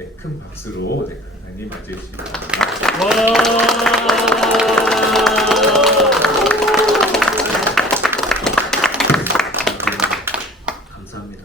네, 큰 박수로 네, 강사님 맞이해주시기 바랍니다. 감사합니다.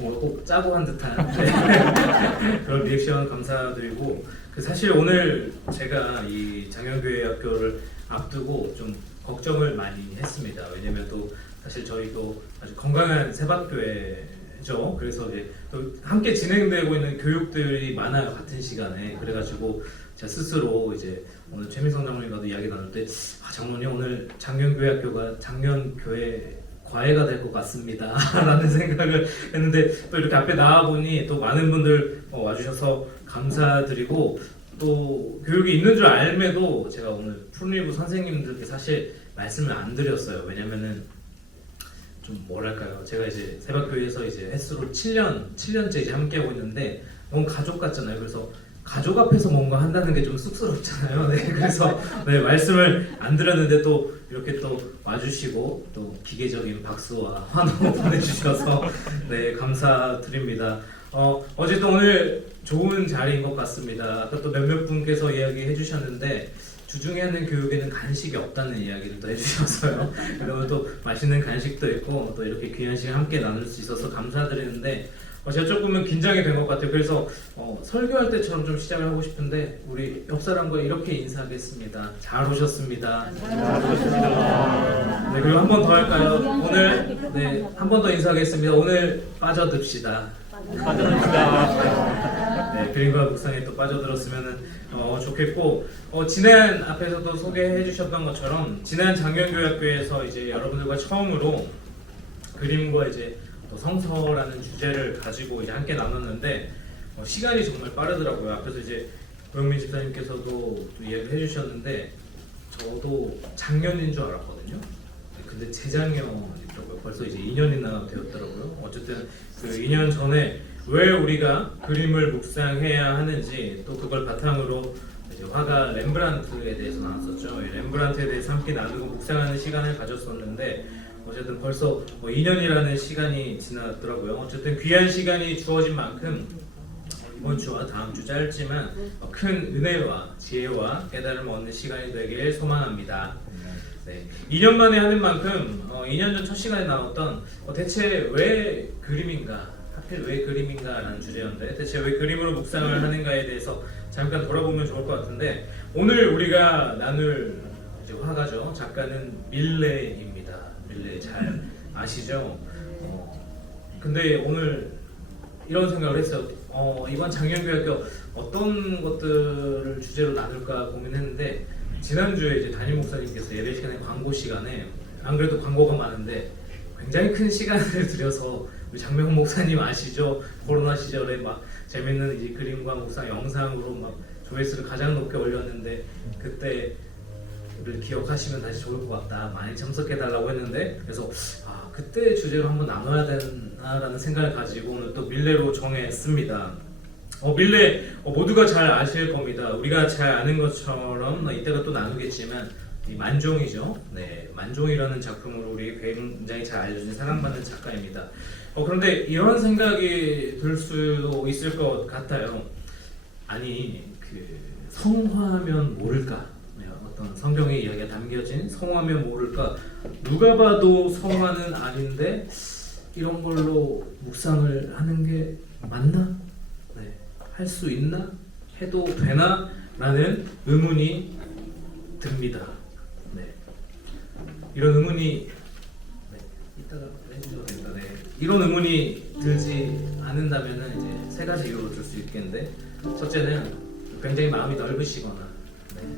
뭔가 꼭 짜고 한 듯한 네. 그런 리액션 감사드리고, 사실 오늘 제가 이 장현교회학교를 앞두고 좀 걱정을 많이 했습니다. 왜냐면 또 사실 저희도 아주 건강한 세박교회죠. 그래서 이제 또 함께 진행되고 있는 교육들이 많아요, 같은 시간에. 그래가지고 제가 스스로 이제 오늘 최민성 장로님과도 이야기 나눌 때, 장로님 오늘 장현교회학교가 장현교회 과외가 될 것 같습니다 라는 생각을 했는데, 또 이렇게 앞에 나와보니 또 많은 분들 와주셔서 감사드리고, 또 교육이 있는 줄 알매도 제가 오늘 푸른이부 선생님들께 사실 말씀을 안 드렸어요. 왜냐면은 좀 뭐랄까요, 제가 이제 세박교회에서 이제 횟수로 7년째 이제 함께하고 있는데 너무 가족 같잖아요. 그래서 가족 앞에서 뭔가 한다는 게 좀 쑥스럽잖아요. 네, 그래서 네, 말씀을 안 드렸는데 또 이렇게 또 와주시고 또 기계적인 박수와 환호 보내주셔서 네, 감사드립니다. 어쨌든 오늘 좋은 자리인 것 같습니다. 아까 또 몇몇 분께서 이야기해 주셨는데 주중에 하는 교육에는 간식이 없다는 이야기를 또 해주셔서요. 그리고 또 맛있는 간식도 있고 또 이렇게 귀한 시간 함께 나눌 수 있어서 감사드리는데, 제가 조금은 긴장이 된 것 같아요. 그래서 설교할 때처럼 좀 시작을 하고 싶은데 우리 옆 사람과 이렇게 인사하겠습니다. 잘 오셨습니다. 잘 오셨습니다. 네, 그리고 한 번 더 할까요? 오늘 네, 한 번 더 인사하겠습니다. 오늘 빠져듭시다. 네, 그림과 묵상에 또 빠져들었으면 좋겠고, 지난 앞에서도 소개해 주셨던 것처럼 지난 장현교회학교에서 이제 여러분들과 처음으로 그림과 이제 또 성서라는 주제를 가지고 이제 함께 나눴는데 시간이 정말 빠르더라고요. 앞에서 이제 고영민 집사님께서도 또 이야기를 해주셨는데 저도 작년인 줄 알았거든요. 근데 재작년이더라고요. 벌써 이제 2년이나 되었더라고요. 어쨌든 그 2년 전에 왜 우리가 그림을 묵상해야 하는지, 또 그걸 바탕으로 이제 화가 렘브란트에 대해서 나왔었죠. 렘브란트에 대해서 함께 나누고 묵상하는 시간을 가졌었는데 어쨌든 벌써 2년이라는 시간이 지났더라고요. 어쨌든 귀한 시간이 주어진 만큼 이번 주와 다음 주 짧지만 큰 은혜와 지혜와 깨달음을 얻는 시간이 되길 소망합니다. 네, 2년 만에 하는 만큼 2년 전 첫 시간에 나왔던 대체 왜 그림인가, 하필 왜 그림인가 라는 주제였는데, 대체 왜 그림으로 묵상을 하는가에 대해서 잠깐 돌아보면 좋을 것 같은데, 오늘 우리가 나눌 이제 화가죠. 작가는 밀레입니다. 밀레 잘 아시죠? 근데 오늘 이런 생각을 했어요. 이번 장현교회학교 어떤 것들을 주제로 나눌까 고민했는데, 지난주에 이제 담임 목사님께서 예배 시간에 광고 시간에, 안 그래도 광고가 많은데 굉장히 큰 시간을 들여서 우리 장명훈 목사님 아시죠? 코로나 시절에 막 재밌는 이제 그림과 묵상 영상으로 막 조회수를 가장 높게 올렸는데, 그때를 기억하시면 다시 좋을 것 같다, 많이 참석해달라고 했는데, 그래서 그때 주제로 한번 나눠야 되나라는 생각을 가지고 오늘 또 밀레로 정했습니다. 밀레 모두가 잘 아실 겁니다. 우리가 잘 아는 것처럼 이따가 또 나누겠지만 이 만종이죠. 네, 만종이라는 작품으로 우리 굉장히 잘 알려진 사랑받는 작가입니다. 그런데 이런 생각이 들 수도 있을 것 같아요. 아니, 그 성화하면 모를까? 어떤 성경의 이야기가 담겨진 성화하면 모를까? 누가 봐도 성화는 아닌데 이런 걸로 묵상을 하는 게 맞나? 네, 할 수 있나? 해도 되나? 라는 의문이 듭니다. 네, 이런 의문이 이따가 해주셔도 됩니다. 네, 이런 의문이 들지 않는다면은 이제 세 가지 이유로 들 수 있겠는데, 첫째는 굉장히 마음이 넓으시거나,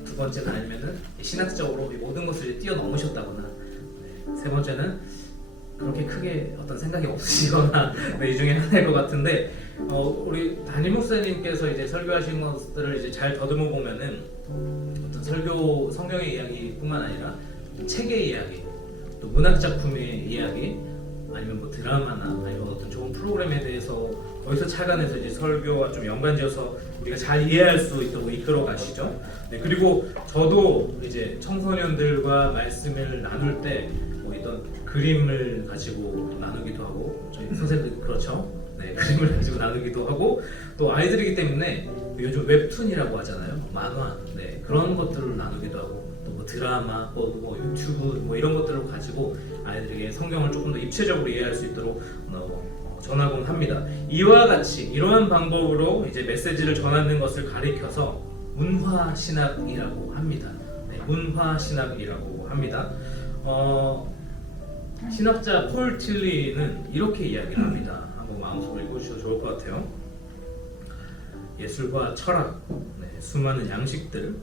두 번째는 아니면은 신학적으로 모든 것을 이제 뛰어넘으셨다거나, 세 번째는 그렇게 크게 어떤 생각이 없으시거나, 이 중에 하나일 것 같은데, 우리 담임 목사님께서 이제 설교하신 것들을 이제 잘 더듬어 보면은 어떤 설교 성경의 이야기뿐만 아니라 책의 이야기, 또 문학 작품의 이야기, 아니면 뭐 드라마나 아니면 어떤 좋은 프로그램에 대해서 거기서 착안해서 이제 설교와 좀 연관지어서 우리가 잘 이해할 수 있도록 이끌어 가시죠. 네, 그리고 저도 이제 청소년들과 말씀을 나눌 때 이런 그림을 가지고 나누기도 하고, 저희 선생님들 그렇죠. 네, 그림을 가지고 나누기도 하고 또 아이들이기 때문에 요즘 웹툰이라고 하잖아요. 만화 네, 그런 것들을 나누기도 하고 또 뭐 드라마 또 뭐 유튜브 뭐 이런 것들을 가지고 아이들에게 성경을 조금 더 입체적으로 이해할 수 있도록 전하곤 합니다. 이와 같이 이러한 방법으로 이제 메시지를 전하는 것을 가리켜서 문화신학이라고 합니다. 네, 문화신학이라고 합니다. 신학자 폴 틸리는 이렇게 이야기를 합니다. 한번 마음속으로 읽어주셔도 좋을 것 같아요. 예술과 철학, 네, 수많은 양식들,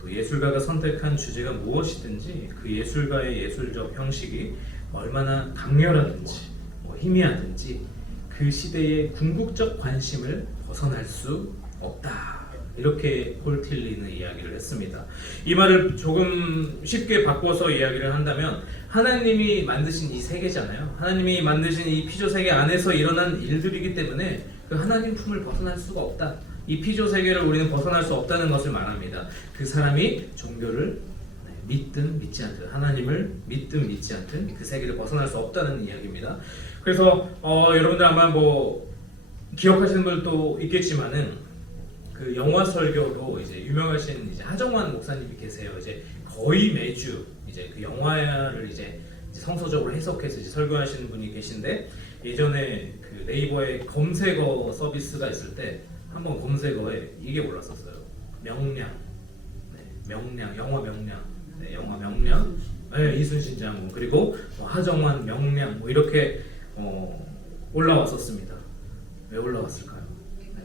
또 예술가가 선택한 주제가 무엇이든지 그 예술가의 예술적 형식이 얼마나 강렬하든지 희미하든지 그 시대의 궁극적 관심을 벗어날 수 없다. 이렇게 폴 틸리는 이야기를 했습니다. 이 말을 조금 쉽게 바꿔서 이야기를 한다면 하나님이 만드신 이 세계잖아요. 하나님이 만드신 이 피조 세계 안에서 일어난 일들이기 때문에 그 하나님 품을 벗어날 수가 없다. 이 피조 세계를 우리는 벗어날 수 없다는 것을 말합니다. 그 사람이 종교를 믿든 믿지 않든 하나님을 믿든 믿지 않든 그 세계를 벗어날 수 없다는 이야기입니다. 그래서 여러분들 아마 뭐 기억하시는 분도 있겠지만은 그 영화 설교로 이제 유명하신 이제 하정환 목사님이 계세요. 이제 거의 매주 이제 그 영화를 이제 성서적으로 해석해서 이제 설교하시는 분이 계신데 예전에 그 네이버에 검색어 서비스가 있을 때 한번 검색어에 이게 올랐었어요. 명량, 네, 명량, 영화 명량, 네, 영화 명량, 네, 이순신 장군 그리고 하정환 명량 뭐 이렇게 올라왔었습니다. 왜 올라왔을까요? 네,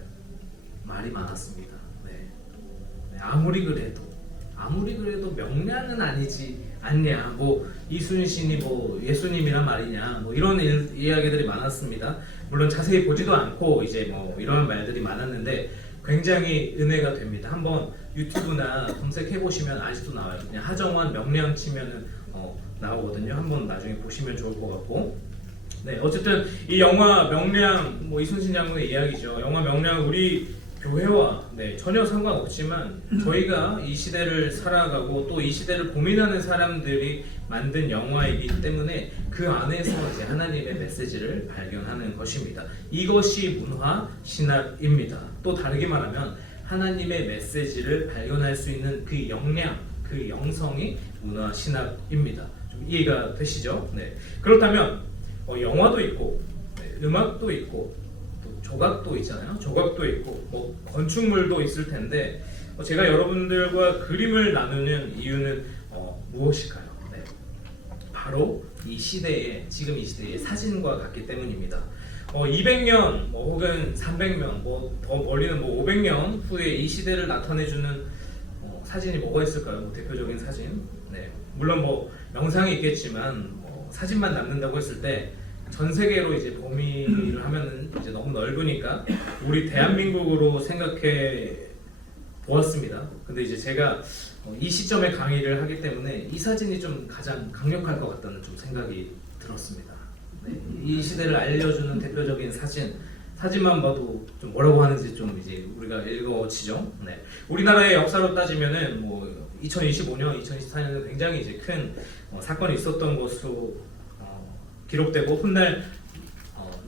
말이 많았습니다. 네. 네, 아무리 그래도 명량은 아니지 않냐, 뭐 이순신이 뭐 예수님이란 말이냐, 뭐 이런 이야기들이 많았습니다. 물론 자세히 보지도 않고 이제 뭐 이런 말들이 많았는데 굉장히 은혜가 됩니다. 한번 유튜브나 검색해 보시면 아직도 나와요. 그냥 하정환 명량 치면은 나오거든요. 한번 나중에 보시면 좋을 것 같고. 네, 어쨌든 이 영화 명량 뭐 이순신 장군의 이야기죠. 영화 명량 우리 교회와 전혀 상관없지만 저희가 이 시대를 살아가고 또 이 시대를 고민하는 사람들이 만든 영화이기 때문에 그 안에서 이제 하나님의 메시지를 발견하는 것입니다. 이것이 문화 신학입니다. 또 다르게 말하면 하나님의 메시지를 발견할 수 있는 그 역량, 그 영성이 문화 신학입니다. 좀 이해가 되시죠? 네. 그렇다면 영화도 있고 음악도 있고 조각도 있잖아요. 조각도 있고 뭐 건축물도 있을 텐데 제가 여러분들과 그림을 나누는 이유는 무엇일까요? 네. 바로 이 시대의 지금 이 시대의 사진과 같기 때문입니다. 200년 혹은 300년 더 멀리는 500년 후에 이 시대를 나타내주는 사진이 뭐가 있을까요? 대표적인 사진. 네. 물론 영상이 있겠지만 사진만 남는다고 했을 때 전 세계로 이제 범위를 하면은 이제 너무 넓으니까 우리 대한민국으로 생각해 보았습니다. 근데 이제 제가 이 시점에 강의를 하기 때문에 이 사진이 좀 가장 강력할 것 같다는 좀 생각이 들었습니다. 네, 이 시대를 알려주는 대표적인 사진만 봐도 좀 뭐라고 하는지 좀 이제 우리가 읽어지죠. 네, 우리나라의 역사로 따지면은 2025년, 2024년에 굉장히 이제 큰 사건이 있었던 것으로 기록되고 훗날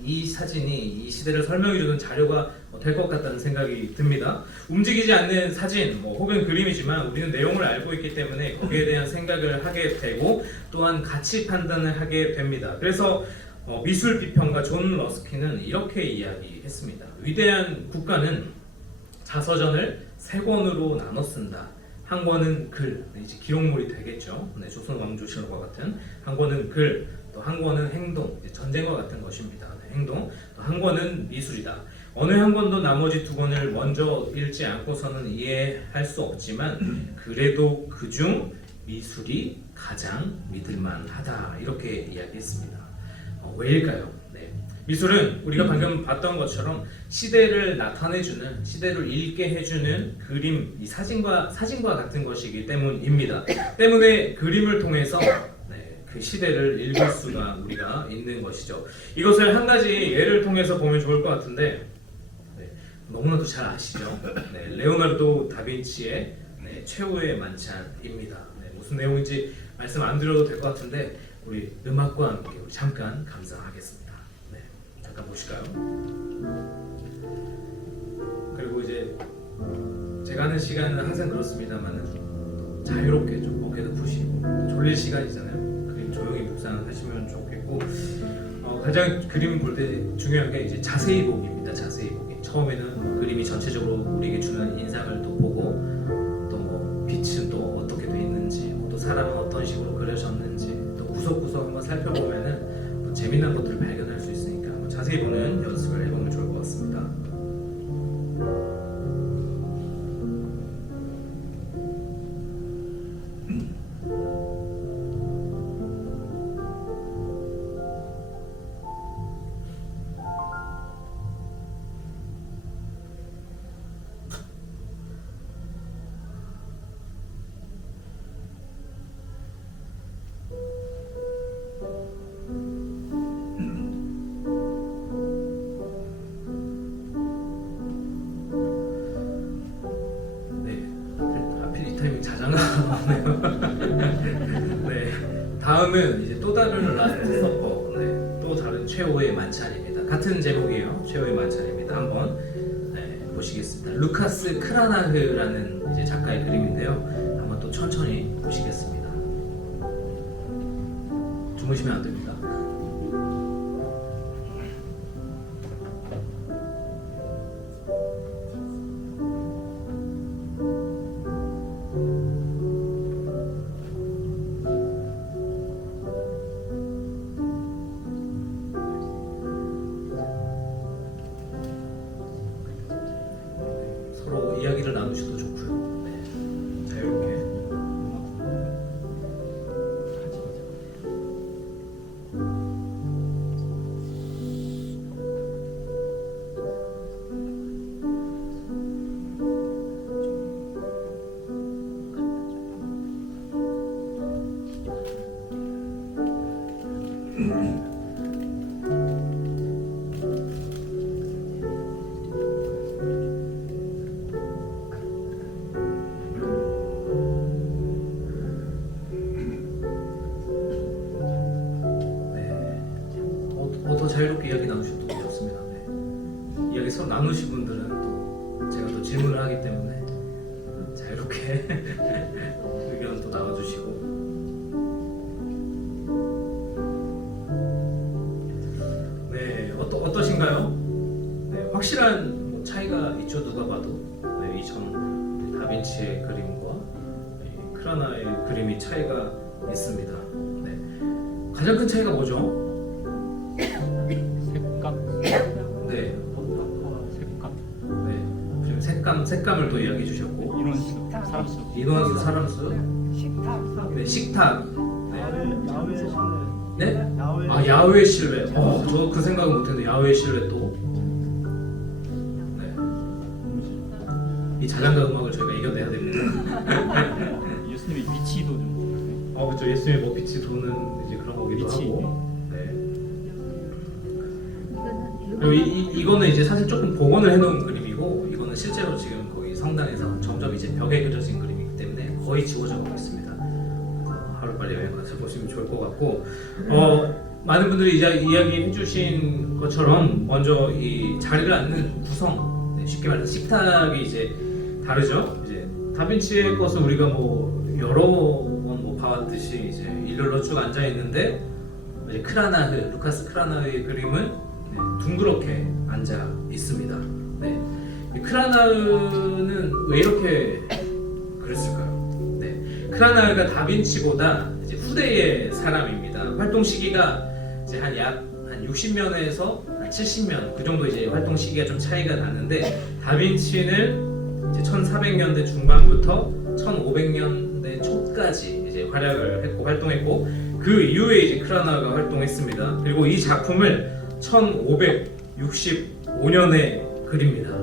이 사진이 이 시대를 설명해주는 자료가 될 것 같다는 생각이 듭니다. 움직이지 않는 사진 혹은 그림이지만 우리는 내용을 알고 있기 때문에 거기에 대한 생각을 하게 되고 또한 가치 판단을 하게 됩니다. 그래서 미술 비평가 존 러스키는 이렇게 이야기했습니다. 위대한 국가는 자서전을 3권으로 나눠 쓴다. 한 권은 글, 이제 기록물이 되겠죠. 네, 조선 왕조실록과 같은 한 권은 글, 또 한 권은 행동, 전쟁과 같은 것입니다. 네, 행동, 또 한 권은 미술이다. 어느 한 권도 나머지 2권을 먼저 읽지 않고서는 이해할 수 없지만 그래도 그중 미술이 가장 믿을만하다. 이렇게 이야기했습니다. 왜일까요? 네. 미술은 우리가 방금 봤던 것처럼 시대를 나타내주는, 시대를 읽게 해주는 그림, 이 사진과 같은 것이기 때문입니다. 때문에 그림을 통해서 그 시대를 읽을 수가 우리가 있는 것이죠. 이것을 한 가지 예를 통해서 보면 좋을 것 같은데 너무나도 잘 아시죠? 레오나르도 다빈치의 최후의 만찬입니다. 무슨 내용인지 말씀 안 드려도 될 것 같은데 우리 음악과 함께 우리 잠깐 감상하겠습니다. 잠깐 잠깐 보실까요? 그리고 이제 제가 하는 시간은 항상 그렇습니다만은 자유롭게 좀 어깨도 푸시고 졸릴 시간이잖아요. 그림 조용히 묵상하시면 좋겠고 가장 그림 볼 때 중요한 게 이제 자세히 보기입니다. 자세히 보기. 처음에는 그림이 전체적으로 우리에게 주는 인상을 또 보고 또 뭐 빛은 또 어떻게 돼 있는지 또 사람은 어떤 식으로 그려졌는지 또 구석구석 한번 살펴보면은 또 재미난 것들을 발견할 수 있으니까 한번 자세히 보는 연습을 해보면 좋을 것 같습니다. 하필 이 타이밍 자장가가 나오네요. 네, 다음은 이제 또 다른 라스트 서퍼, 또 다른 최후의 만찬입니다. 같은 제목이에요. 최후의 만찬입니다. 한번 보시겠습니다. 루카스 크라나흐라는 이제 작가의 그림인데요. 한번 또 천천히 보시겠습니다. 주무시면 안 됩니다. 서로 이야기를 나누셔도 좋고요. 자유롭게. 더 자유롭게 이야기 나누셔도 좋습니다. 이야기 서로 나누신 분들은 또 제가 또 질문을 하기 때문에 자유롭게 의견 또 나와주시고. 어떠신가요? 확실한 뭐 차이가 있죠. 누가 봐도 이전 다빈치의 그림과 크라나의 그림이 차이가 있습니다. 가장 큰 차이가 뭐죠? 색감을 또 이야기해 주셨고 인원수, 사람수, 인원수, 사람수, 식탁, 야외 실외. 저 그 생각은 못했는데 야외 실외 또. 이 자장가 음악을 저희가 이겨내야 됩니다. 예수님의 위치도 좀. 그렇죠. 예수님의 뭐 빛이 도는 이제 그런 거기도 위치. 하고. 그리고 이거는 이제 사실 조금 복원을 해놓은 그림이고, 이거는 실제로 지금 거기 성당에서 점점 이제 벽에 그려진 그림이기 때문에 거의 지워져 가고 있습니다. 하루빨리 여행 가서 보시면 좋을 것 같고, 많은 분들이 이제 이야기해 주신 것처럼 먼저 이 자리를 앉는 구성, 쉽게 말해서 식탁이 이제 다르죠. 이제 다빈치의 것을 우리가 뭐 여러 번 뭐 봐왔듯이 이제 일렬로 쭉 앉아 있는데, 이제 크라나흐, 루카스 크라나흐의 그림은 둥그렇게 앉아 있습니다. 이 크라나흐는 왜 이렇게 그랬을까요? 크라나흐가 다빈치보다 이제 후대의 사람입니다. 활동 시기가 이제 한 60년에서 70년 그 정도 이제 활동 시기가 좀 차이가 나는데, 다빈치는 이제 1400년대 중반부터 1500년대 초까지 이제 활약을 했고 활동했고, 그 이후에 이제 크라나흐가 활동했습니다. 그리고 이 작품을 1565년에 그립니다.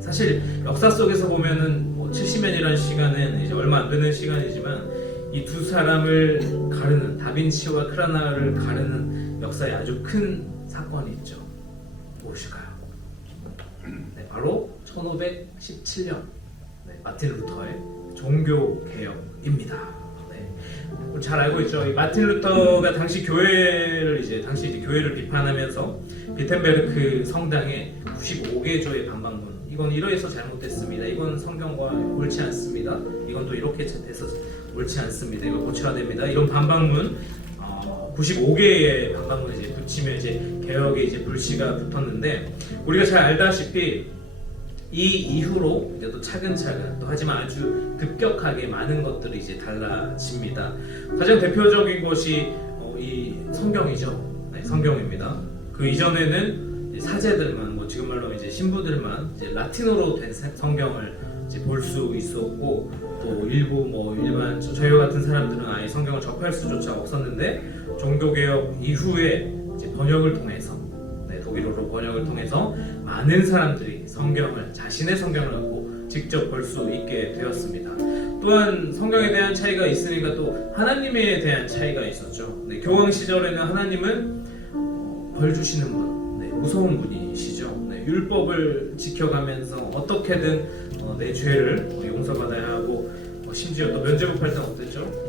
사실 역사 속에서 보면은 뭐 70년이라는 시간은 이제 얼마 안 되는 시간이지만, 이 두 사람을 가르는, 다빈치와 크라나흐를 가르는 역사에 아주 큰 사건이 있죠. 무엇일까요? 바로 1517년 마틴 루터의 종교 개혁입니다. 잘 알고 있죠. 이 마틴 루터가 당시 이제 교회를 비판하면서 비텐베르크 성당에 95개조의 반박문, 이건 이러해서 잘못됐습니다. 이건 성경과 옳지 않습니다. 이건 또 이렇게 돼서 옳지 않습니다. 이거 고쳐야 됩니다. 이런 반박문 95개의 반박문을 이제 붙이면 이제 개혁에 이제 불씨가 붙었는데, 우리가 잘 알다시피 이 이후로 이제 또 차근차근, 또 하지만 아주 급격하게 많은 것들이 이제 달라집니다. 가장 대표적인 것이 이 성경이죠. 네, 성경입니다. 그 이전에는 이제 사제들만, 뭐 지금 말로 이제 신부들만 이제 라틴어로 된 성경을 이제 볼 수 있었고, 또 일부 뭐 일반 저희와 같은 사람들은 아예 성경을 접할 수조차 없었는데, 종교개혁 이후에 이제 번역을 통해서, 독일어로 번역을 통해서 많은 사람들이 자신의 성경을 갖고 직접 볼 수 있게 되었습니다. 또한 성경에 대한 차이가 있으니까 또 하나님에 대한 차이가 있었죠. 교황 시절에는 하나님은 벌 주시는 분, 무서운 분이시죠. 율법을 지켜가면서 어떻게든 내 죄를 용서받아야 하고, 심지어 또 면죄부 할 때는 어땠죠?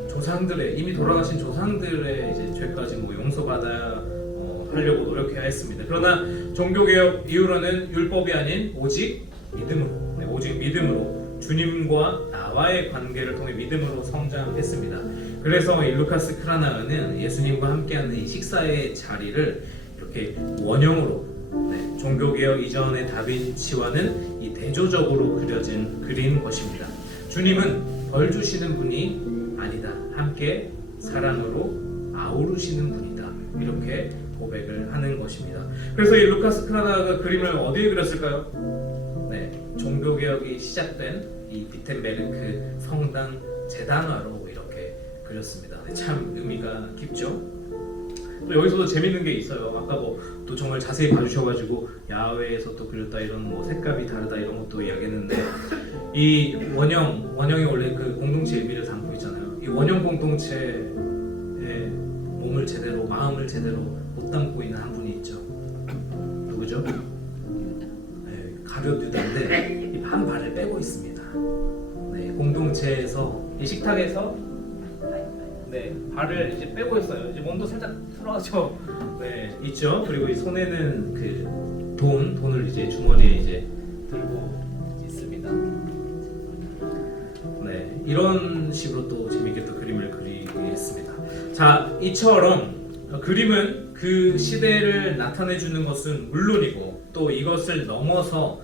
이미 돌아가신 조상들의 이제 죄까지 용서받아야 하려고 노력해야 했습니다. 그러나 종교개혁 이후로는 율법이 아닌 오직 믿음으로 주님과 나와의 관계를 통해 믿음으로 성장했습니다. 그래서 이 루카스 크라나흐는 예수님과 함께하는 이 식사의 자리를 이렇게 원형으로, 종교개혁 이전의 다빈치와는 이 대조적으로 그린 것입니다. 주님은 벌 주시는 분이 아니다, 함께 사랑으로 아우르시는 분이다, 이렇게 고백을 하는 것입니다. 그래서 이 루카스 크라나흐가 그림을 어디에 그렸을까요? 종교개혁이 시작된 이 비텐베르크 성당 재단화로 이렇게 그렸습니다. 참 의미가 깊죠? 또 여기서도 재밌는 게 있어요. 아까 또 정말 자세히 봐주셔가지고 야외에서 또 그렸다, 이런 색감이 다르다, 이런 것도 이야기했는데, 이 원형이 원래 그 공동체 의미를 담고 있잖아요. 이 원형 공동체에 몸을 제대로, 마음을 제대로 못 담고 있는 한 분이 있죠. 누구죠? 가룟 유다인데 이 한 발을 빼고 있습니다. 공동체에서, 이 식탁에서 발을 이제 빼고 있어요. 이제 몸도 살짝 풀어져 있죠. 그리고 이 손에는 그 돈을 이제 주머니에 이제 들고 있습니다. 이런 식으로 또 재밌게 또 그림을 그리겠습니다. 자, 이처럼 그림은 그 시대를 나타내 주는 것은 물론이고, 또 이것을 넘어서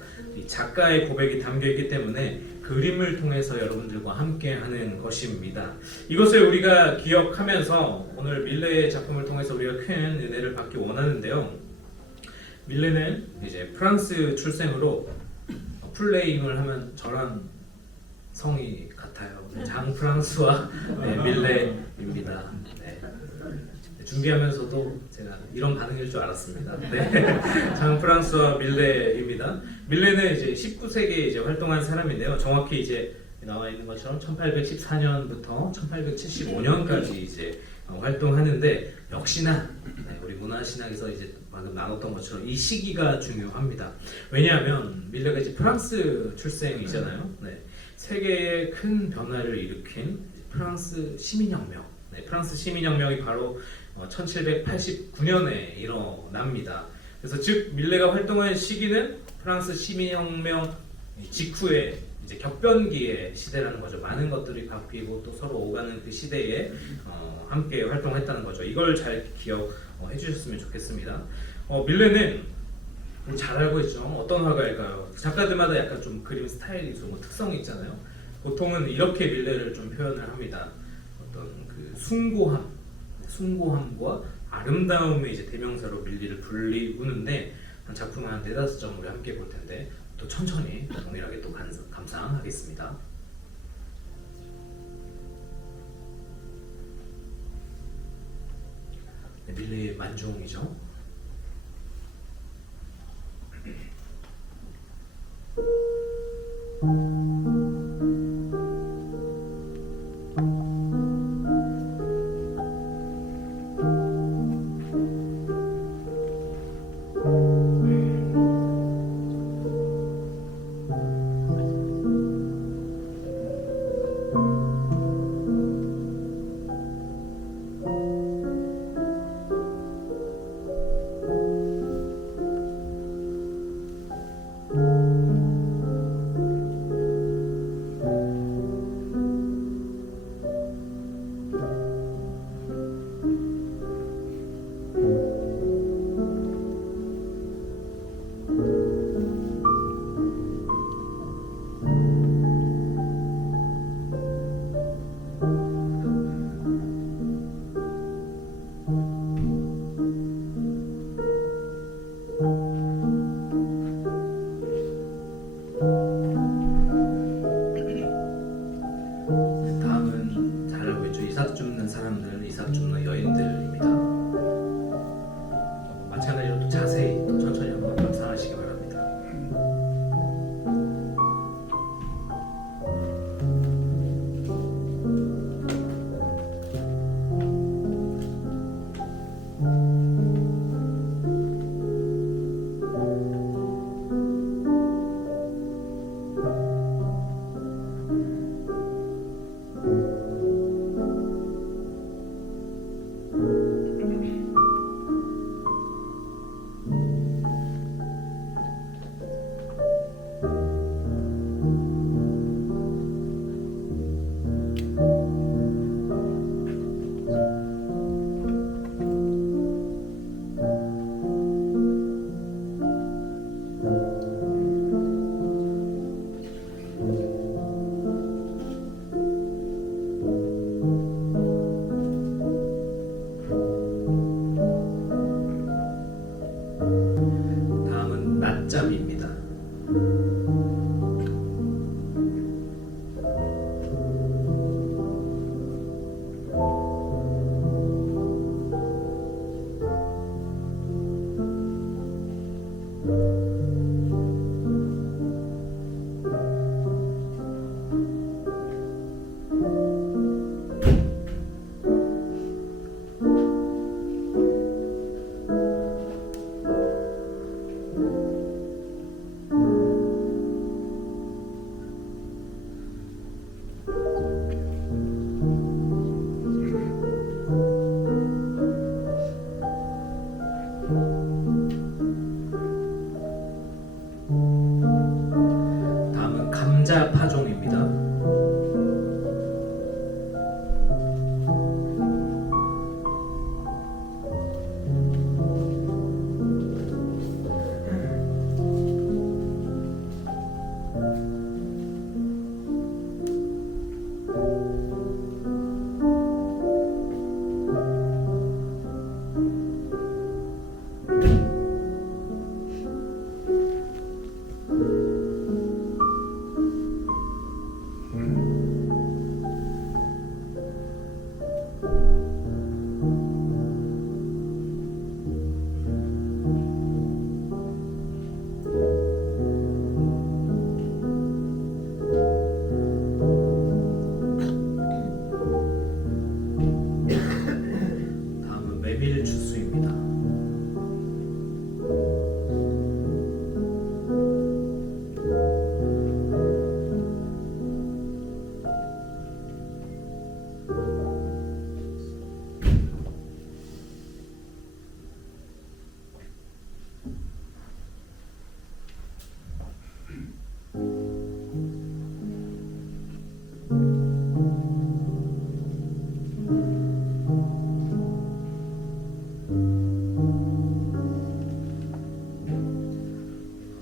작가의 고백이 담겨 있기 때문에 그림을 통해서 여러분들과 함께하는 것입니다. 이것을 우리가 기억하면서 오늘 밀레의 작품을 통해서 우리가 큰 은혜를 받기 원하는데요. 밀레는 이제 프랑스 출생으로, 플레잉을 하면 저랑 성이 같아요. 장 프랑스와 밀레입니다. 준비하면서도 제가 이런 반응일 줄 알았습니다. 장 프랑스와 밀레입니다. 밀레는 이제 19세기에 이제 활동한 사람인데요. 정확히 이제 나와 있는 것처럼 1814년부터 1875년까지 이제 활동하는데, 역시나 우리 문화신학에서 이제 방금 나눴던 것처럼 이 시기가 중요합니다. 왜냐하면 밀레가 이제 프랑스 출생이잖아요. 세계에 큰 변화를 일으킨 프랑스 시민혁명. 프랑스 시민혁명이 바로 1789년에 일어납니다. 그래서 즉 밀레가 활동한 시기는 프랑스 시민혁명 직후에 이제 격변기의 시대라는 거죠. 많은 것들이 바뀌고 또 서로 오가는 그 시대에 함께 활동했다는 거죠. 이걸 잘 기억해 주셨으면 좋겠습니다. 밀레는 잘 알고 있죠. 어떤 화가일까요? 작가들마다 약간 좀 그림 스타일이 좀 특성이 있잖아요. 보통은 이렇게 밀레를 좀 표현을 합니다. 어떤 그 숭고함과 아름다움의 이제 대명사로 밀레를 불리우는데, 한 작품 한 4-5점 우리 함께 볼 텐데, 또 천천히 동일하게 또 감상하겠습니다. 밀레의 만종이죠. 대답 주는 여인들입니다. 마찬가지로 또 자세히 또 천천히 한번 감상하시기 바랍니다. 다음은 낮잠입니다. 다음은 감자 파종입니다. 다음은 메밀 주스입니다.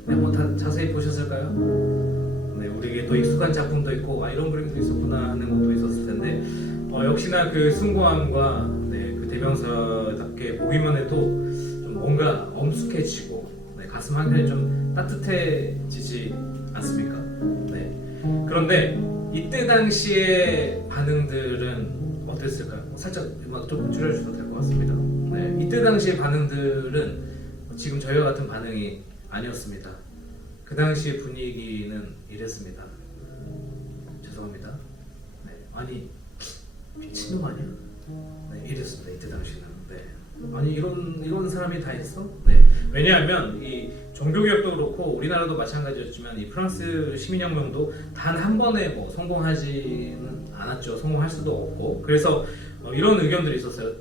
네, 뭐 다 자세히 보셨을까요? 네, 우리에게 또 익숙한 작품도 있고 이런 그림도 있었구나 하는 것도 있었을 텐데 역시나 그 숭고함과 네, 그 대명사답게 보기만 해도 좀 뭔가 엄숙해지고 네, 가슴 한켠이 좀 따뜻해지지 않습니까? 네. 그런데 이때 당시의 반응들은 어땠을까요? 살짝 음악 좀 줄여주셔도 될 것 같습니다. 네, 이때 당시의 반응들은 지금 저희와 같은 반응이 아니었습니다. 그 당시의 분위기는 이랬습니다. 죄송합니다. 네, 아니 미친놈 아니야? 네, 이랬습니다. 이때 당시는. 네. 아니 이런 사람이 다 있어? 네. 왜냐하면 이 종교개혁도 그렇고 우리나라도 마찬가지였지만 이 프랑스 시민혁명도 단 한 번에 뭐 성공하지는 않았죠. 성공할 수도 없고. 그래서 이런 의견들이 있었어요.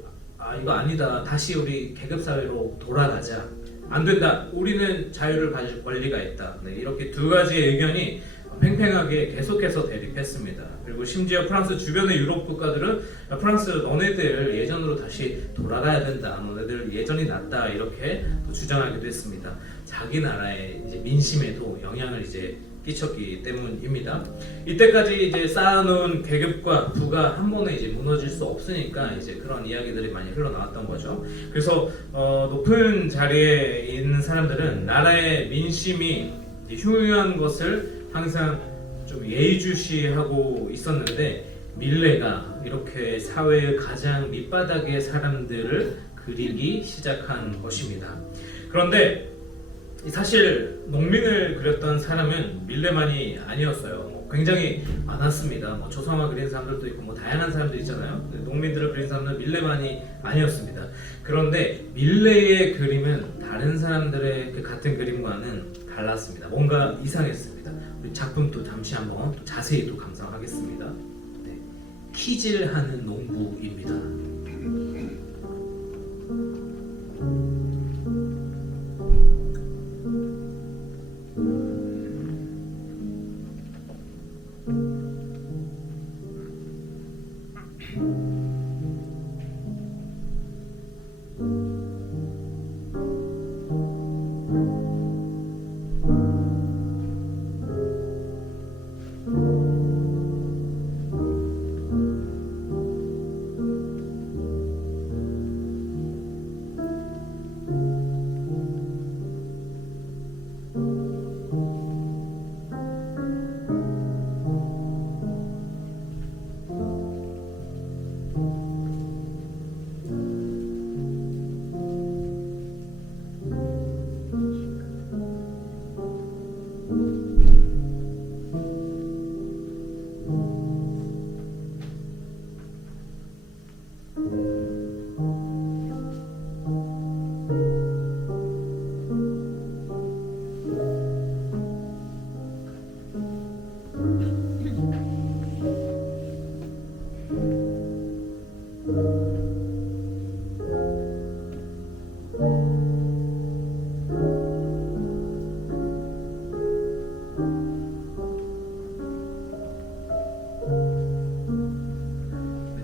이거 아니다. 다시 우리 계급 사회로 돌아가자. 안 된다. 우리는 자유를 가질 권리가 있다. 네, 이렇게 두 가지의 의견이 팽팽하게 계속해서 대립했습니다. 그리고 심지어 프랑스 주변의 유럽 국가들은 프랑스 너네들 예전으로 다시 돌아가야 된다. 너네들 예전이 낫다. 이렇게 주장하기도 했습니다. 자기 나라의 이제 민심에도 영향을 이제 끼쳤기 때문입니다. 이때까지 이제 쌓아놓은 계급과 부가 한 번에 이제 무너질 수 없으니까 이제 그런 이야기들이 많이 흘러나왔던 거죠. 그래서 높은 자리에 있는 사람들은 나라의 민심이 흉흉한 것을 항상 좀 예의주시하고 있었는데 밀레가 이렇게 사회의 가장 밑바닥의 사람들을 그리기 시작한 것입니다. 그런데 사실 농민을 그렸던 사람은 밀레만이 아니었어요. 굉장히 많았습니다. 조상화 그린 사람들도 있고 다양한 사람들 있잖아요. 농민들을 그린 사람은 밀레만이 아니었습니다. 그런데 밀레의 그림은 다른 사람들의 그 같은 그림과는 달랐습니다. 뭔가 이상했습니다. 우리 작품도 잠시 한번 또 자세히 또 감상하겠습니다. 네. 키질하는 농부입니다.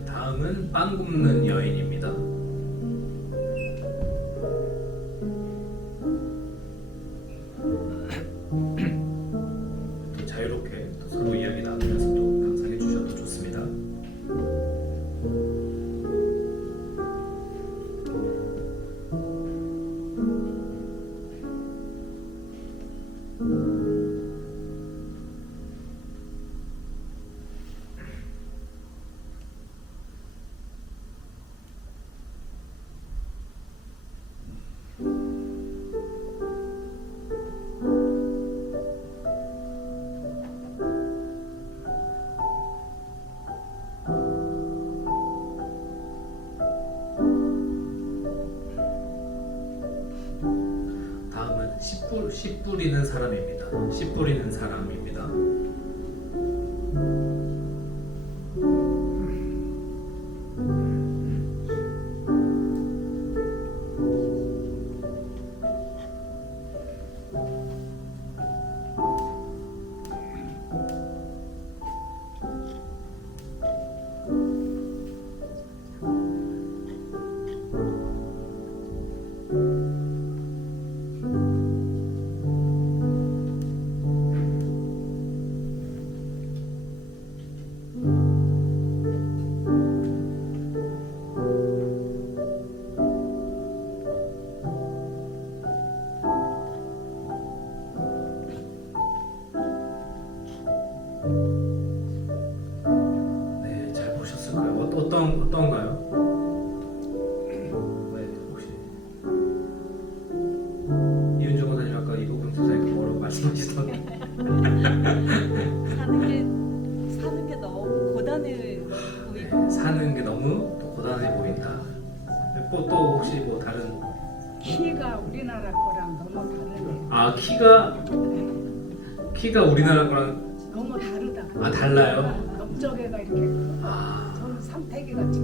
다음은 빵 굽는 여인입니다. 또 자유롭게 또 서로 이야기 나누면서 또 감상해 주셔도 좋습니다. 다음은 씨 뿌리는 사람입니다. 씨 뿌리는 사람입니다. 네, 잘 보셨을까요? 어떤가요? 네, 혹시 이윤정 원장님 아까 이 부분 대사님 뭐라고 말씀하시던데? 사는 게 너무 고단해 보이고 사는 게 너무 또 고단해 보인다. 또 혹시 뭐 다른 키가 우리나라 거랑 너무 다르네. 키가 우리나라 거랑 너무 다르다. 달라요? 넓적이가 이렇게 저는 삼태기 같이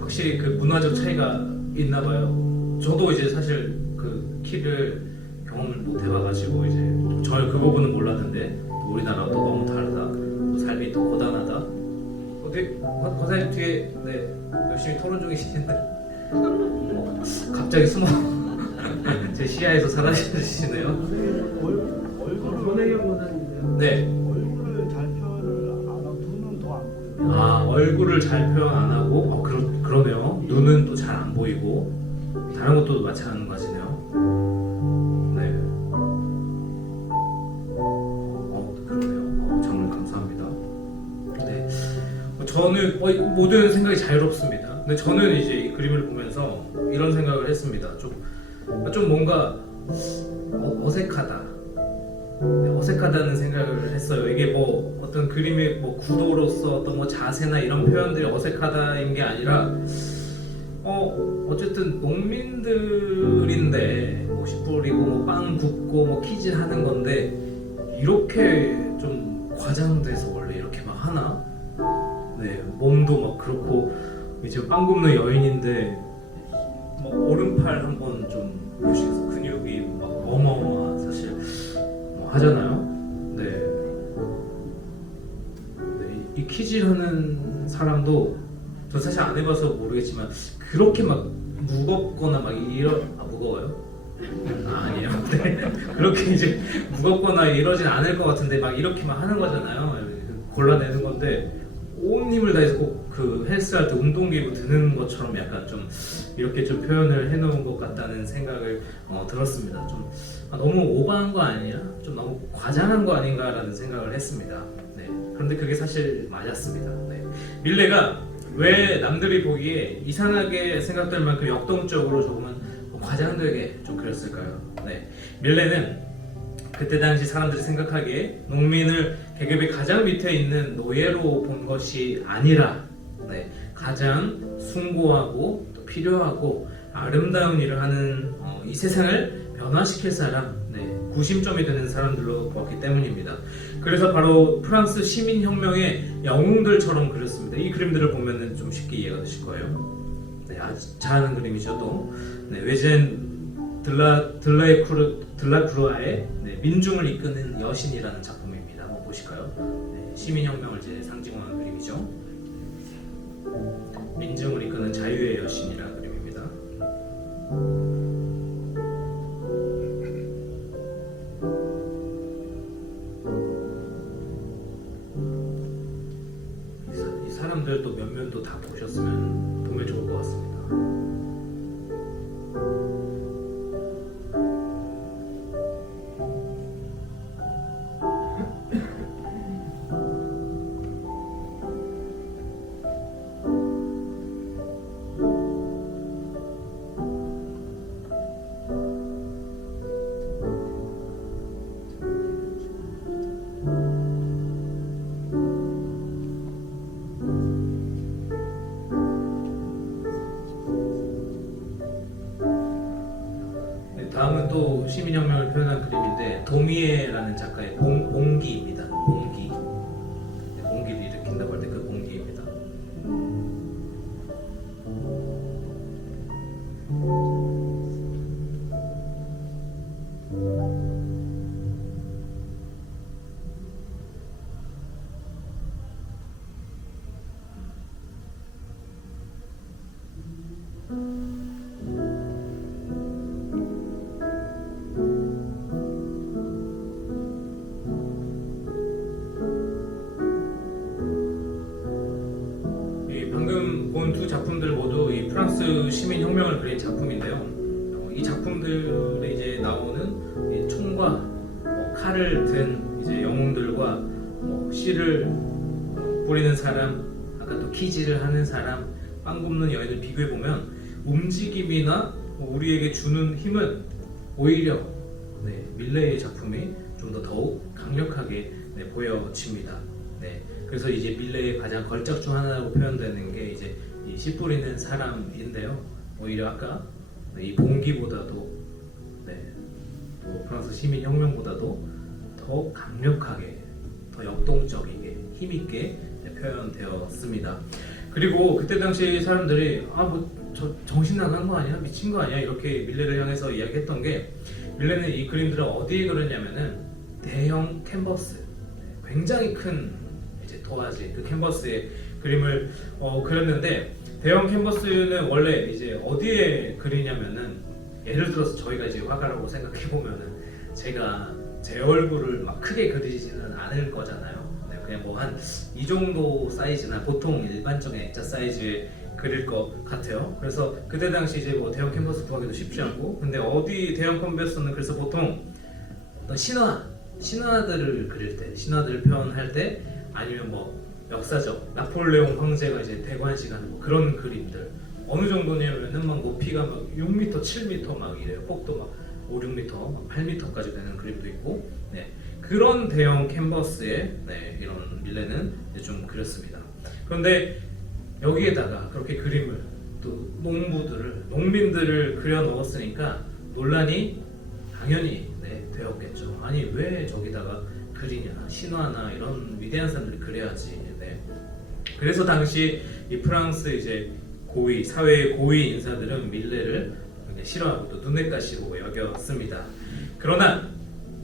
확실히 그 문화적 차이가 있나 봐요. 저도 이제 사실 그 키를 경험을 못 해봐가지고 이제 그 부분은 몰랐는데 우리나라와 또 너무 다르다. 또 삶이 또 고단하다. 어떻게 권사님 뒤에 열심히 토론 중이시는데 갑자기 숨어 제 시야에서 사라지시네요. 권혜경 원장님인데요. 네. 얼굴을 잘 표현을 안 하고 눈은 더 안 보여요. 얼굴을 잘 표현 안 하고 그러네요. 눈은 또 잘 안 보이고 다른 것도 마찬가지네요. 네. 그러네요. 정말 감사합니다. 네. 저는 모든 생각이 자유롭습니다. 근데 저는 이제 이 그림을 보면서 이런 생각을 했습니다. 좀 뭔가 어색하다. 네, 어색하다는 생각을 했어요. 이게 뭐 어떤 그림의 뭐 구도로서 어떤 뭐 자세나 이런 표현들이 어색하다인 게 아니라 어쨌든 농민들인데 뭐 씨 뿌리고 뭐 빵 굽고 뭐 키질 하는 건데 이렇게 좀 과장돼서 원래 이렇게 막 하나? 네, 몸도 막 그렇고 이제 빵 굽는 여인인데 뭐 오른팔 한번 좀 보시겠어요? 근육이 막 어마어마 사실 뭐 하잖아요. 네. 네, 이 키질하는 사람도 저 사실 안 해봐서 모르겠지만 그렇게 막 무겁거나 막 무거워요? 아니에요. 네. 그렇게 이제 무겁거나 이러진 않을 것 같은데 막 이렇게 막 하는 거잖아요. 골라내는 건데 온 힘을 다해서 꼭 그 헬스할 때 운동기구 드는 것처럼 약간 좀 이렇게 좀 표현을 해놓은 것 같다는 생각을 들었습니다. 좀 너무 오버한 거 아니야? 좀 너무 과장한 거 아닌가라는 생각을 했습니다. 네. 그런데 그게 사실 맞았습니다. 네. 밀레가 왜 남들이 보기에 이상하게 생각될 만큼 역동적으로 조금은 과장되게 좀 그렸을까요? 네. 밀레는 그때 당시 사람들이 생각하기에 농민을 계급의 가장 밑에 있는 노예로 본 것이 아니라 가장 숭고하고 또 필요하고 아름다운 일을 하는 이 세상을 변화시킬 사람, 구심점이 되는 사람들로 보았기 때문입니다. 그래서 바로 프랑스 시민혁명의 영웅들처럼 그렸습니다. 이 그림들을 보면 좀 쉽게 이해가 되실 거예요. 아주 잘하는 그림이죠. 또 외젠 들라크루아의 민중을 이끄는 여신이라는 작품입니다. 한번 보실까요? 시민혁명을 이제 상징하는 그림이죠. 민중을 이끄는 자유의 여신이라는 그림입니다. 이 사람들도 몇 면도 다 보셨으면 보면 좋을 것 같습니다. 다음은 또 시민혁명을 표현한 그림인데 도미에라는 작가의 봉기입니다. 봉기. 봉기를 일으킨다고 할 때 그 봉기입니다. 방금 본 두 작품들 모두 이 프랑스 시민혁명을 그린 작품인데요. 이 작품들에 이제 나오는 이 총과 칼을 든 이제 영웅들과 씨를 뿌리는 사람, 아까 또 키질을 하는 사람, 빵 굽는 여인을 비교해 보면 움직임이나 우리에게 주는 힘은 오히려 밀레의 작품이 좀 더 더욱 강력하게 보여집니다. 그래서 이제 밀레의 가장 걸작 중 하나로 표현되는 게 이제 이 씨 뿌리는 사람인데요. 오히려 아까 이 봉기보다도 또 프랑스 시민혁명보다도 더 강력하게, 더 역동적이게, 힘있게 표현되었습니다. 그리고 그때 당시 사람들이 저 정신 나간 거 아니야? 미친 거 아니야? 이렇게 밀레를 향해서 이야기했던 게 밀레는 이 그림들을 어디에 그렸냐면은 대형 캔버스, 굉장히 큰 도화지 그 캔버스에 그림을 그렸는데 대형 캔버스는 원래 이제 어디에 그리냐면은 예를 들어서 저희가 이제 화가라고 생각해 보면은 제가 제 얼굴을 막 크게 그리지는 않을 거잖아요. 그냥 뭐 한 이 정도 사이즈나 보통 일반적인 액자 사이즈에 그릴 것 같아요. 그래서 그때 당시 이제 뭐 대형 캔버스 구하기도 쉽지 않고, 근데 어디 대형 캔버스는 그래서 보통 어떤 신화들을 그릴 때, 신화들을 표현할 때, 아니면 뭐 역사적 나폴레옹 황제가 이제 대관식하는 뭐 그런 그림들 어느 정도냐면은 막 높이가 막 6m, 7m 막 이래요. 폭도 막 5, 6m, 막 8m까지 되는 그림도 있고, 네 그런 대형 캔버스에 네, 이런 밀레는 이제 좀 그렸습니다. 그런데 여기에다가 그렇게 그림을 또 농민들을 그려 넣었으니까 논란이 당연히 네, 되었겠죠. 아니 왜 저기다가 그리냐, 신화나 이런 위대한 사람들이 그려야지. 네. 그래서 당시 이 프랑스 이제 고위 사회의 고위 인사들은 밀레를 굉장히 싫어하고 또 눈엣가시로 여겼습니다. 그러나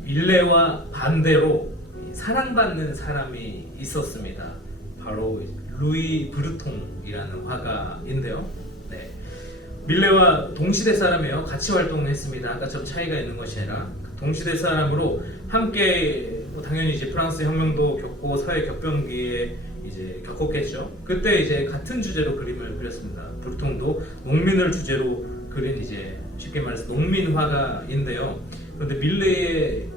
밀레와 반대로 사랑받는 사람이 있었습니다. 바로 루이 브루통이라는 화가인데요. 네. 밀레와 동시대 사람이에요. 같이 활동했습니다. 아까처럼 차이가 있는 것이 아니라 동시대 사람으로 함께 당연히 이제 프랑스 혁명도 겪고 사회 격변기에 이제 겪었겠죠. 그때 이제 같은 주제로 그림을 그렸습니다. 브루통도 농민을 주제로 그린 이제 쉽게 말해서 농민 화가인데요. 그런데 밀레의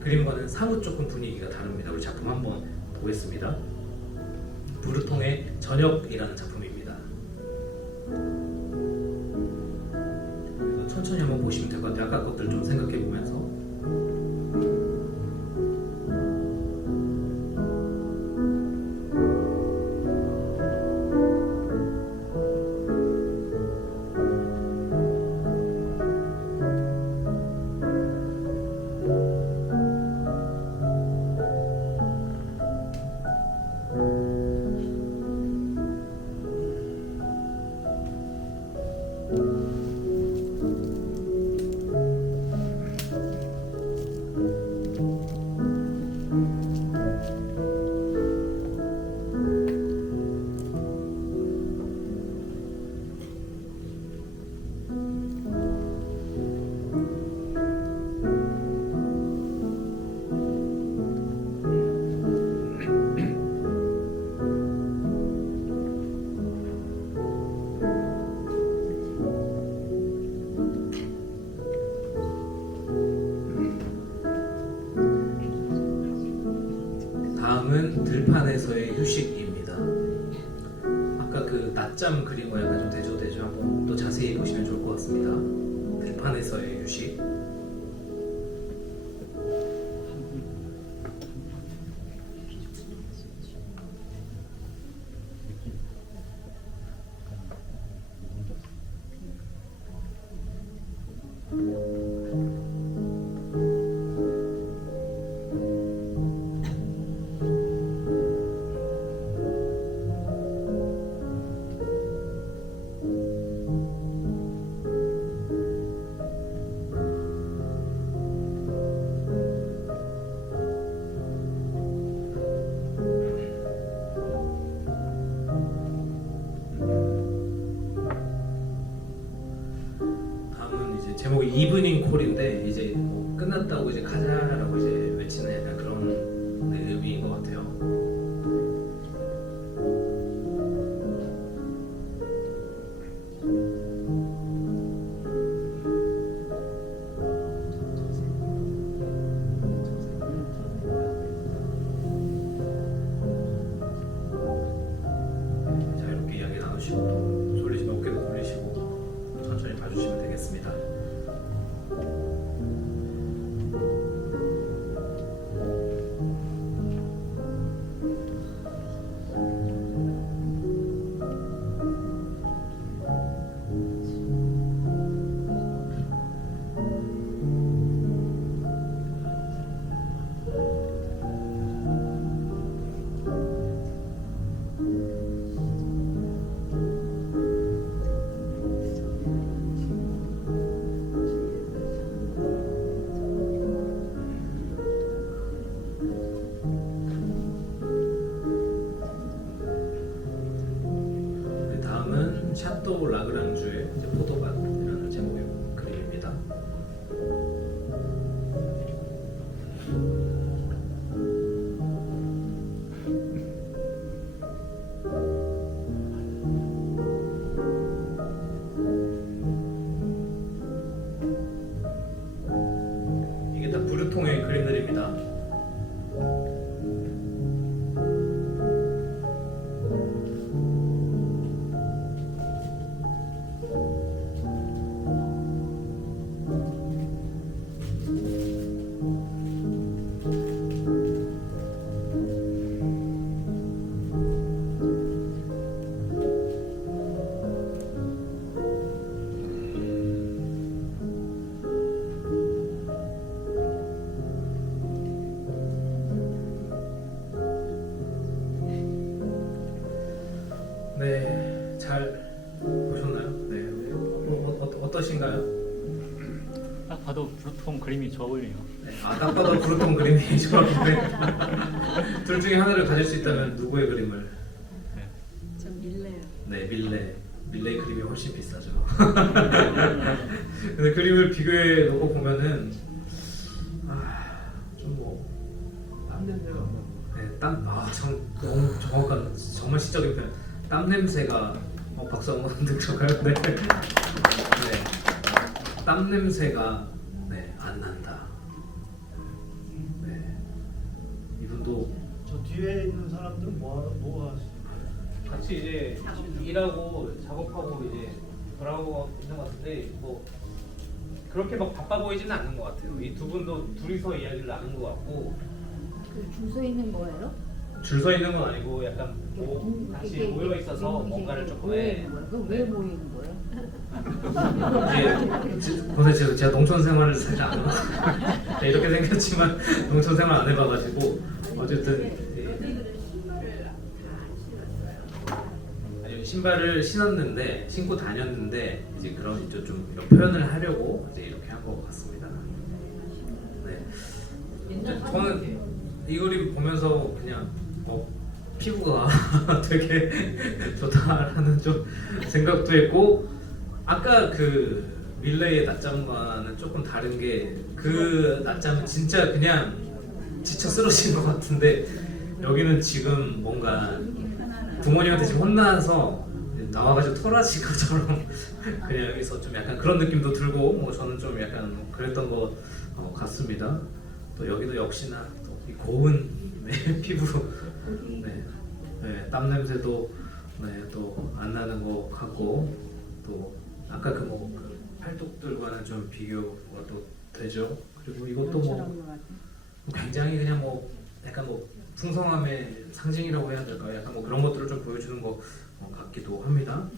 그림과는 사뭇 조금 분위기가 다릅니다. 우리 작품 한번 보겠습니다. 브루통의 저녁이라는 작품입니다. 천천히 한번 보시면 될 것 같아요. 아까 것들 좀 생각해 보면서. 다음은 들판에서의 휴식입니다. 아까 그 낮잠 그림과 약간 좀 대조되죠. 한번 또 자세히 보시면 좋을 것 같습니다. 들판에서의 휴식. 제목이 이브닝 콜인데 이제 뭐 끝났다고 이제 가자라고 이제 외치는 약간 그런 의미인 것 같아요. 자 이렇게 이야기 나누시고 또 졸리시면 어깨도 돌리시고 천천히 봐주시면 되겠습니다. 샤또 라그랑주의 이제 포도밭이라는 제목의 그림입니다. 이게 다 브루통의 그림들입니다. 네, 잘 보셨나요? 네, 어떠신가요? 딱 봐도 브루통 그림이 좋아 보이네요. 네, 딱 봐도 브루통 그림이 좋았는데 둘 중에 하나를 가질 수 있다면 누구의 그림을? 전 밀레요. 네, 밀레의 그림이 훨씬 비싸죠. 근데 그림을 비교해 놓고 보면은 좀뭐 땀 냄새가 네, 너무 정확한 정말 시적인 표현. 땀 냄새가 박수 한번 듣을까요? 네. 네. 땀 냄새가 네, 안 난다. 네. 이분도 저 뒤에 있는 사람들은 뭐 하시는 거예요? 같이 이제 일하고 작업하고 이제 돌아오고 있는 것 같은데 뭐 그렇게 막 바빠 보이지는 않는 것 같아요. 이 두 분도 둘이서 이야기를 나눈 것 같고 줄 서 있는 거예요? 줄 서 있는 건 아니고 약간 같이 모여 있어서 뭔가를 조금 해. 그럼 왜 모이는 거예요? 이제 제가 농촌 생활을 살짝 안 해봐 이렇게 생겼지만 농촌 생활 안 해봐가지고 어쨌든 신발을 신고 다녔는데 이제 그런 이제 좀 표현을 하려고 이제 이렇게 한 것 같습니다. 네. 저는 이 그림 보면서 그냥 피부가 되게 좋다라는 좀 생각도 했고 아까 그 밀레의 낮잠과는 조금 다른 게 그 낮잠은 진짜 그냥 지쳐 쓰러진 것 같은데 여기는 지금 뭔가 부모님한테 지금 혼나서 나와가지고 토라지 것처럼 그냥 여기서 좀 약간 그런 느낌도 들고 뭐 저는 좀 약간 그랬던 것 같습니다. 또 여기도 역시나 또 이 고운 네, 피부로 네, 땀 냄새도 네, 또 안 나는 것 같고 또 아까 그 팔뚝들과는 좀 비교가 또 되죠. 그리고 이것도 뭐 굉장히 그냥 뭐 약간 뭐 풍성함의 상징이라고 해야 될까요? 약간 뭐 그런 것들을 좀 보여주는 것 같기도 합니다.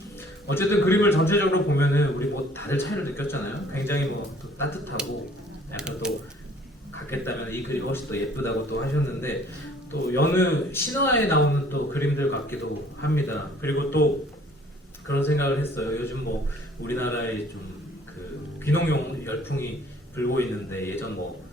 어쨌든 그림을 전체적으로 보면은 우리 뭐 다들 차이를 느꼈잖아요. 굉장히 뭐 또 따뜻하고 약간 또 같겠다면 이 그림 훨씬 더 예쁘다고 또 하셨는데 또 여느 신화에 나오는 또 그림들 같기도 합니다. 그리고 또 그런 생각을 했어요. 요즘 뭐 우리나라에 좀 그 귀농용 열풍이 불고 있는데 예전 뭐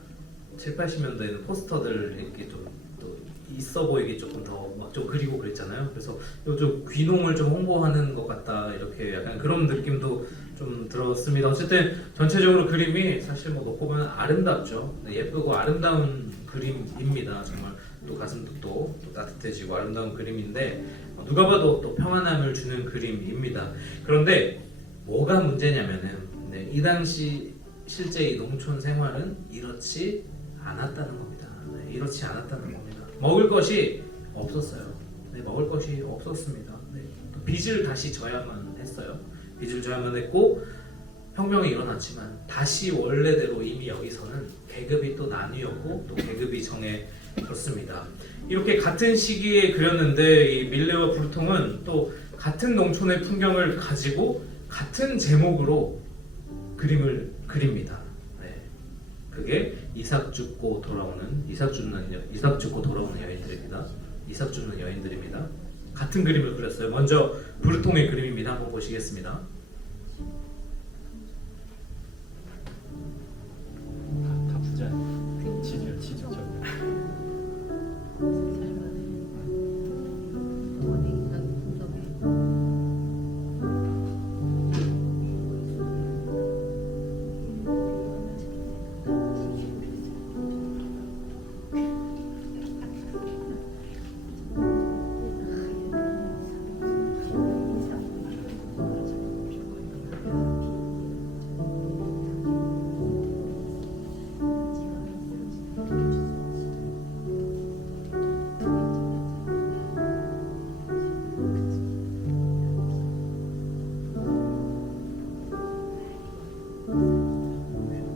7, 80년대에는 포스터들 이렇게 좀 또 있어 보이게 조금 더 막 좀 그리고 그랬잖아요. 그래서 요즘 귀농을 좀 홍보하는 것 같다 이렇게 약간 그런 느낌도 좀 들었습니다. 어쨌든 전체적으로 그림이 사실 뭐 놓고 보면 아름답죠. 네, 예쁘고 아름다운 그림입니다. 정말 또 가슴도 또 따뜻해지고 아름다운 그림인데 누가 봐도 또 평안함을 주는 그림입니다. 그런데 뭐가 문제냐면은 네, 이 당시 실제 이 농촌 생활은 이렇지 않았다는 겁니다. 네, 이렇지 않았다는 겁니다. 먹을 것이 없었어요. 네, 먹을 것이 없었습니다. 네, 또 빚을 다시 져야만 했어요. 빚을 져야만 했고 혁명이 일어났지만 다시 원래대로 이미 여기서는 계급이 또 나뉘었고 또 계급이 정해졌습니다. 이렇게 같은 시기에 그렸는데 이 밀레와 브루통은 또 같은 농촌의 풍경을 가지고 같은 제목으로 그림을 그립니다. 네. 그게 이삭 죽고 돌아오는 여인들입니다. 이삭 죽는 여인들입니다. 같은 그림을 그렸어요. 먼저 브루통의 그림입니다. 한번 보시겠습니다. 다 부자. 지주죠.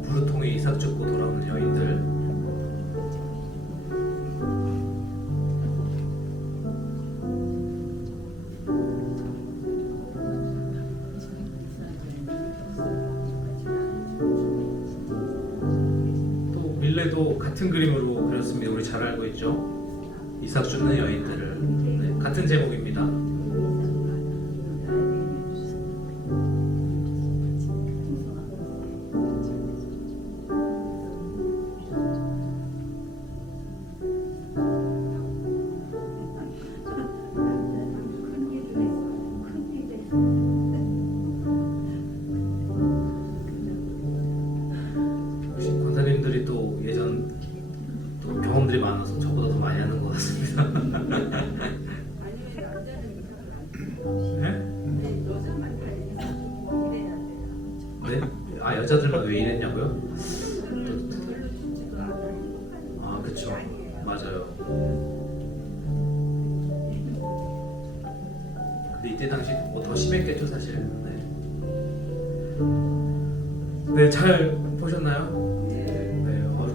브루통의 이삭 죽고 돌아오는 여인들. 또 밀레도 같은 그림으로 그렸습니다. 우리 잘 알고 있죠? 이삭 죽는 여인들을. 네, 같은 제목입니다. 여자들만 왜 이랬냐고요? 아 그쵸 맞아요. 근데 이때 당시 뭐 더 심했겠죠 사실. 네, 잘 보셨나요? 네,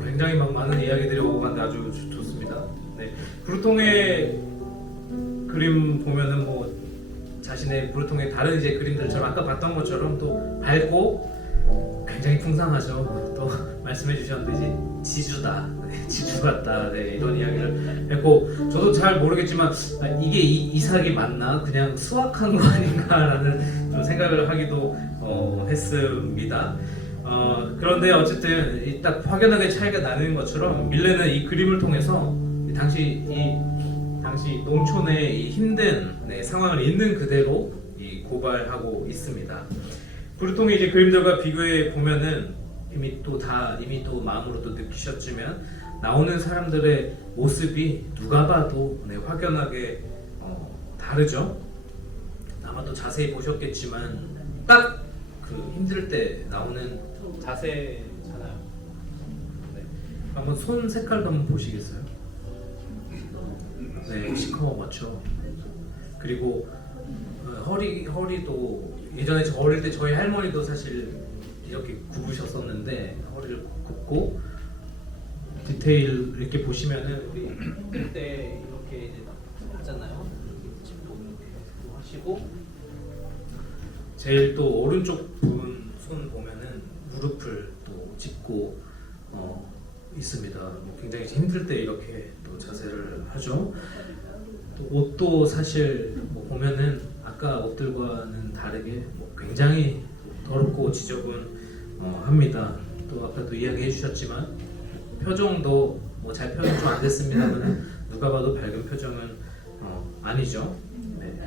굉장히 막 많은 이야기들이 오고 갔는데 아주 좋습니다. 네, 브루통의 그림 보면은 뭐 자신의 브루통의 다른 이제 그림들처럼 아까 봤던 것처럼 또 밝고 굉장히 풍성하죠. 또 말씀해 주셨는데 이제 지주다, 네, 지주 같다, 네, 이런 이야기를 했고 저도 잘 모르겠지만 이게 이삭이 맞나 그냥 수확한 거 아닌가라는 좀 생각을 하기도 했습니다. 그런데 어쨌든 딱 확연하게 차이가 나는 것처럼 밀레는 이 그림을 통해서 당시 농촌의 이 힘든 상황을 있는 그대로 고발하고 있습니다. 브루통의 이제 그림들과 비교해 보면은 이미 또 마음으로 또 느끼셨지만 나오는 사람들의 모습이 누가 봐도 확연하게 다르죠. 아마도 자세히 보셨겠지만 딱 그 힘들 때 나오는 자세잖아요. 네. 한번 손 색깔도 한번 보시겠어요? 네, 시커먼 맞죠. 그리고 허리도 예전에 저 어릴 때 저희 할머니도 사실 이렇게 굽으셨었는데 허리를 굽고 디테일 이렇게 보시면은 우리 그때 이렇게 이제 하잖아요. 짚고 이렇게 하시고 제일 또 오른쪽 분 손 보면은 무릎을 또 짚고 있습니다. 굉장히 힘들 때 이렇게 또 자세를 하죠. 또 옷도 사실 뭐 보면은 아까 옷들과는 다르게 뭐 굉장히 더럽고 지저분 합니다. 또 아까 또 이야기해 주셨지만 표정도 뭐 잘 표현 좀 안 됐습니다만 누가 봐도 밝은 표정은 아니죠. 네.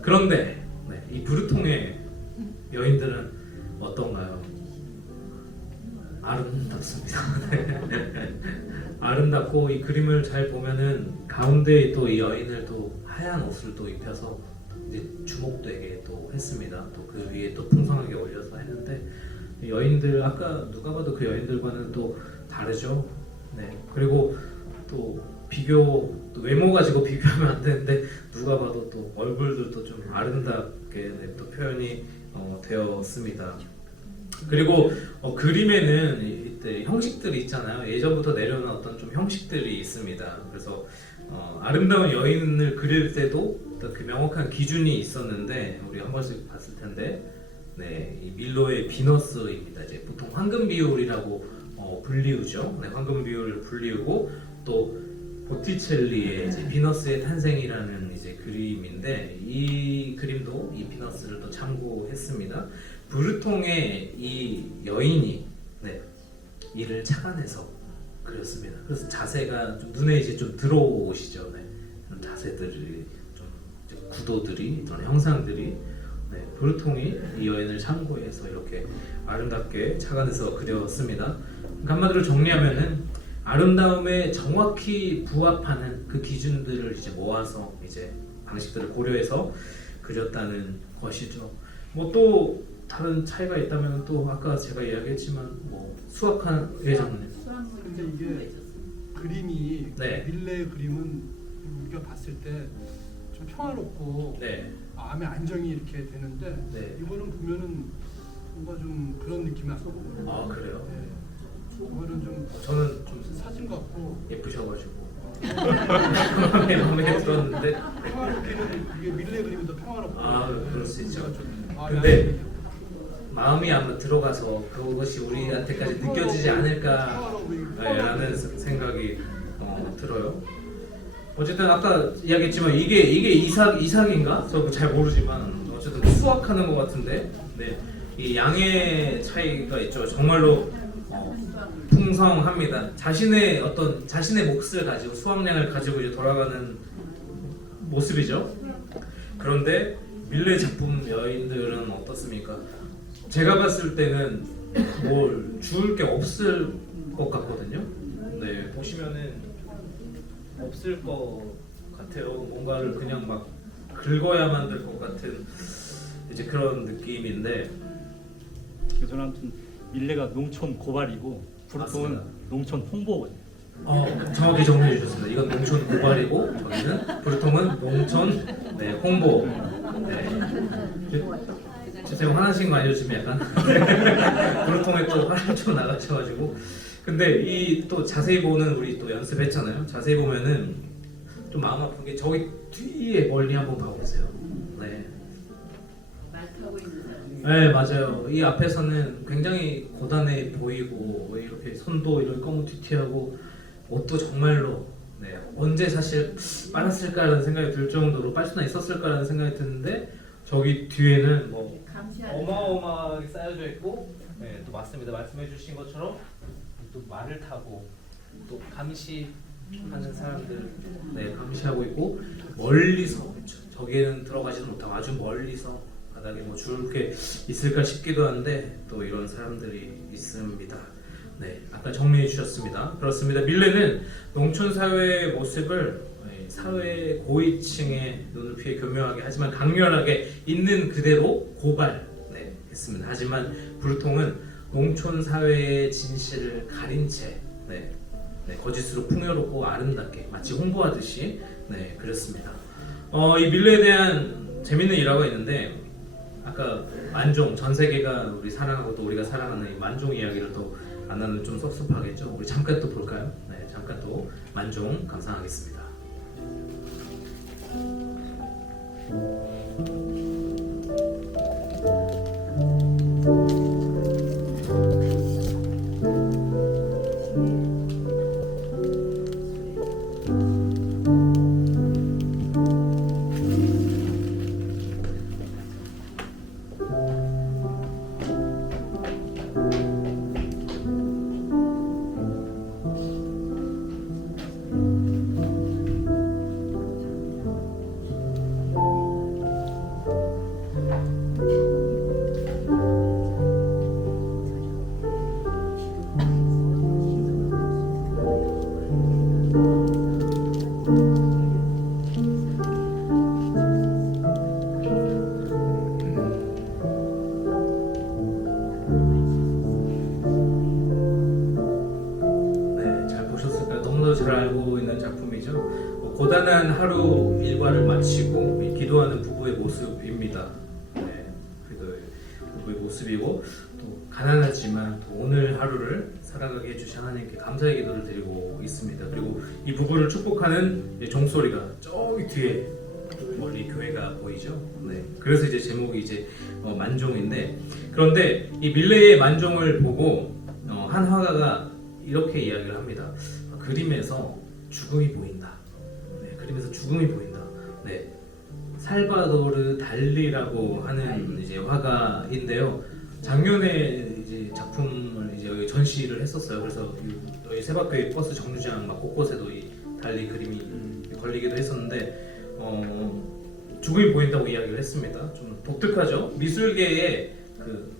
그런데 이 브루통의 여인들은 어떤가요? 아름답습니다. 아름답고 이 그림을 잘 보면은 가운데에 또 이 여인을 또 하얀 옷을 또 입혀서 이제 주목되게 또 했습니다. 또 그 위에 또 풍성하게 올려서 했는데 여인들 아까 누가 봐도 그 여인들과는 또 다르죠. 네. 그리고 또 또 외모 가지고 비교하면 안 되는데 누가 봐도 또 얼굴들도 좀 아름답게 또 표현이 되었습니다. 그리고 그림에는 이때 형식들이 있잖아요. 예전부터 내려오는 어떤 좀 형식들이 있습니다. 그래서 아름다운 여인을 그릴 때도 어떤 그 명확한 기준이 있었는데 우리 한 번씩 봤을 텐데, 네, 이 밀로의 비너스입니다. 이제 보통 황금 비율이라고 불리우죠. 네, 황금 비율을 불리우고 또 보티첼리의 이제 비너스의 탄생이라는 이제 그림인데 이 그림도 이 비너스를 또 참고했습니다. 브루통의 이 여인이 이를 착안해서 그렸습니다. 그래서 자세가 좀 눈에 이제 좀 들어오시죠. 네. 그런 자세들이 좀 이제 구도들이 그런 형상들이 브루통이 이 여인을 참고해서 이렇게 아름답게 착안해서 그렸습니다. 그러니까 한마디로 정리하면은 아름다움에 정확히 부합하는 그 기준들을 이제 모아서 이제 방식들을 고려해서 그렸다는 것이죠. 뭐 또 다른 차이가 있다면 또 아까 제가 이야기했지만 뭐 수학한 예전에 근데 이게 그림이 네. 밀레 그림은 우리가 봤을 때 좀 평화롭고 네. 마음의 안정이 이렇게 되는데 네. 이거는 보면은 뭔가 좀 그런 느낌이 안 나요. 아 그래요? 네. 이거는 좀 저는 좀 사진 같고 예쁘셔가지고 마음에 들었는데 평화롭기는 이게 밀레 그림이 더 평화롭고 그럴 수 있죠. 아, 근데 마음이 아마 들어가서 그것이 우리한테까지 느껴지지 않을까라는 생각이 들어요. 어쨌든 아까 이야기했지만 이게 이삭인가? 저 잘 모르지만 어쨌든 수확하는 것 같은데, 네, 이 양의 차이가 있죠. 정말로 풍성합니다. 자신의 몫을 가지고 수확량을 가지고 이제 돌아가는 모습이죠. 그런데 밀레 작품 여인들은 어떻습니까? 제가 봤을 때는 뭘 주울 게 없을 것 같거든요. 네, 보시면은 없을 것 같아요. 뭔가를 그냥 막 긁어야만 될 것 같은 이제 그런 느낌인데. 저는 아무튼 밀레가 농촌 고발이고 브루통은 맞습니다. 농촌 홍보거든요. 정확히 정리해 주셨습니다. 이건 농촌 고발이고 저기는 불통은 농촌 네, 홍보. 네. 죄송해요. 화나신 거 아니죠 지금 약간? 불통에 또 화를 좀 나가셔가지고. 근데 이 또 자세히 보는 우리 또 연습했잖아요. 자세히 보면은 좀 마음 아픈 게 저기 뒤에 멀리 한번 봐보세요. 네. 말 타고 있는 사람. 네 맞아요. 이 앞에서는 굉장히 고단해 보이고 이렇게 손도 이렇게 검은튀튀하고 옷도 정말로 네, 언제 사실 빨았을까라는 생각이 들 정도로 빨 수나 있었을까라는 생각이 드는데 저기 뒤에는 뭐 감시하는 어마어마하게 쌓여져 있고 네, 또 맞습니다. 말씀해 주신 것처럼 또 말을 타고 또 감시하는 사람들 네, 감시하고 있고 멀리서 저기에는 들어가지도 못하고 아주 멀리서 바닥에 뭐 줄게 있을까 싶기도 한데 또 이런 사람들이 있습니다. 네, 아까 정리해 주셨습니다. 그렇습니다. 밀레는 농촌 사회의 모습을 사회 고위층의 눈을 피해 교묘하게 하지만 강렬하게 있는 그대로 고발 네, 했습니다. 하지만 불통은 농촌 사회의 진실을 가린 채 네, 네, 거짓으로 풍요롭고 아름답게 마치 홍보하듯이 네, 그렸습니다. 이 밀레에 대한 재밌는 일화가 있는데 아까 만종 전 세계가 우리 사랑하고 또 우리가 사랑하는 이 만종 이야기를 또 안 하면 좀 섭섭하겠죠. 우리 잠깐 또 볼까요? 네, 잠깐 또 만종 감상하겠습니다. 네, 잘 보셨을까요? 너무나도 잘 알고 있는 작품이죠. 고단한 하루 일과를 마치고 기도하는 부부의 모습입니다. 네, 기도의 부부의 모습이고 또 가난하지만 또 오늘 하루를 살아가게 해주신 하나님께 감사의 기도를 드리고 있습니다. 그리고 이 부부를 축복하는 종소리가 저기 뒤에 멀리 교회가 보이죠. 네, 그래서 이제 제목이 이제 만종인데 그런데 이 밀레의 만종을 보고 한 화가가 이렇게 이야기를 합니다. 그림에서 죽음이 보인다. 네, 그림에서 죽음이 보인다. 네, 살바도르 달리라고 하는 이제 화가인데요. 작년에 이제 작품을 이제 여기 전시를 했었어요. 그래서 여기 세바교회 버스 정류장 막 곳곳에도 이 달리 그림이 걸리기도 했었는데 죽음이 보인다고 이야기를 했습니다. 좀 독특하죠. 미술계의 그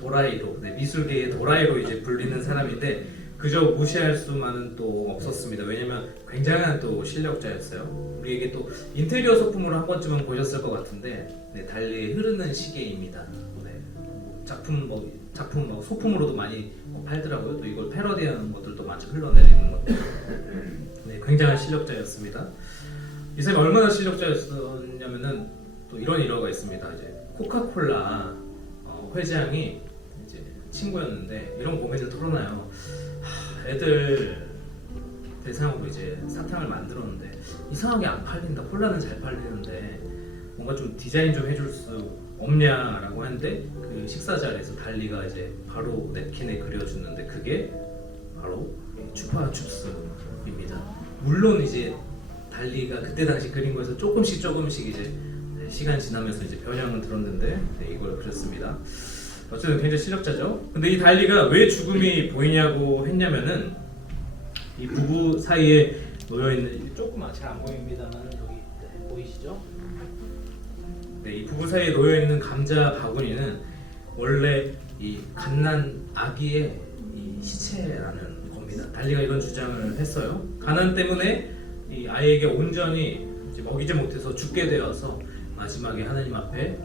도라이로, 네, 미술계의 도라이로 이제 불리는 사람인데 그저 무시할 수만은 또 없었습니다. 왜냐면 굉장한 또 실력자였어요. 우리에게 또 인테리어 소품으로 한 번쯤은 보셨을 것 같은데 네, 달리의 흐르는 시계입니다. 네, 작품 소품으로도 많이 팔더라고요. 또 이걸 패러디하는 것들도 많이 흘러내리는 것들. 네, 굉장한 실력자였습니다. 이 사람이 얼마나 실력자였냐면은 또 이런 일화가 있습니다. 이제 코카콜라 회장이 이제 친구였는데 이런 고민을 털어놔요. 애들 대상으로 이제 사탕을 만들었는데 이상하게 안 팔린다. 콜라는 잘 팔리는데 뭔가 좀 디자인 좀 해줄 수 없냐라고 하는데 그 식사 자리에서 달리가 이제 바로 냅킨에 그려주는데 그게 바로 추파춥스입니다. 물론 이제 달리가 그때 당시 그린 거에서 조금씩 이제 시간 지나면서 이제 변형은 들었는데 네, 이걸 그렸습니다. 어쨌든 굉장히 실력자죠. 근데 이 달리가 왜 죽음이 보이냐고 했냐면은 이 부부 사이에 놓여 있는 조금 잘 안 보입니다만 여기 네, 보이시죠? 네, 이 부부 사이에 놓여 있는 감자 바구니는 원래 이 갓난 아기의 이 시체라는 겁니다. 달리가 이런 주장을 했어요. 가난 때문에 이 아이에게 온전히 이제 먹이지 못해서 죽게 되어서 마지막에 하나님 앞에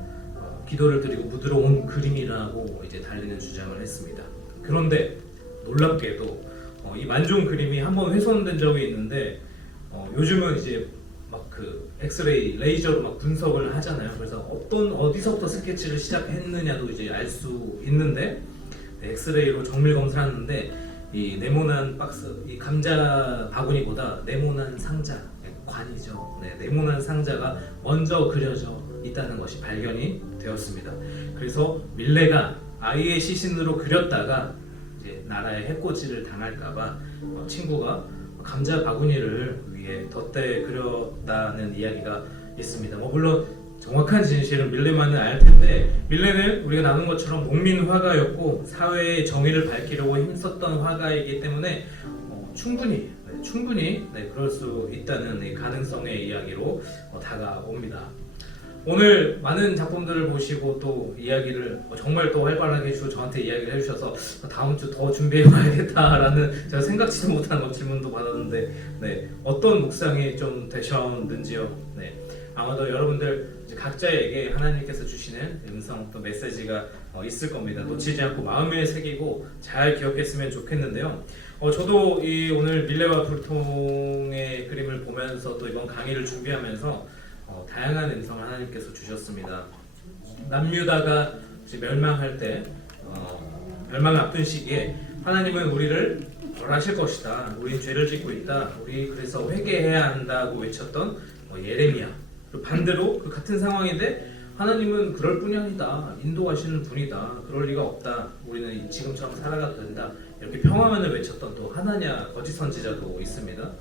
기도를 드리고 묻으러 온 그림이라고 이제 달리는 주장을 했습니다. 그런데 놀랍게도 이 만종 그림이 한번 훼손된 적이 있는데 요즘은 이제 막 그 엑스레이 레이저로 막 분석을 하잖아요. 그래서 어디서부터 스케치를 시작했느냐도 이제 알 수 있는데 엑스레이로 정밀 검사를 하는데 이 네모난 박스, 이 감자 바구니보다 네모난 상자, 관이죠. 네, 네모난 상자가 먼저 그려져 있다는 것이 발견이 되었습니다. 그래서 밀레가 아이의 시신으로 그렸다가 이제 나라의 해코지를 당할까봐 친구가 감자 바구니를 위에 덧대 그렸다는 이야기가 있습니다. 물론 정확한 진실은 밀레만은 알 텐데 밀레는 우리가 나눈 것처럼 농민 화가였고 사회의 정의를 밝히려고 힘썼던 화가이기 때문에 충분히 그럴 수 있다는 이 가능성의 이야기로 다가옵니다. 오늘 많은 작품들을 보시고 또 이야기를 정말 또 활발하게 해주고 저한테 이야기를 해주셔서 다음 주 더 준비해 와야겠다라는 제가 생각지도 못한 질문도 받았는데 네, 어떤 묵상이 좀 되셨는지요? 네, 아마도 여러분들 이제 각자에게 하나님께서 주시는 음성 또 메시지가 있을 겁니다. 놓치지 않고 마음에 새기고 잘 기억했으면 좋겠는데요. 저도 이 오늘 밀레와 불통의 그림을 보면서 또 이번 강의를 준비하면서 다양한 음성을 하나님께서 주셨습니다. 남유다가 멸망할 때 멸망을 앞둔 시기에 하나님은 우리를 벌하실 것이다. 우린 죄를 짓고 있다. 우리 그래서 회개해야 한다고 외쳤던 예레미야. 반대로 그 같은 상황인데 하나님은 그럴 뿐이 아니다. 인도하시는 분이다. 그럴 리가 없다. 우리는 지금처럼 살아가도 된다. 이렇게 평화만을 외쳤던 또 하나냐 거짓 선지자도 있습니다.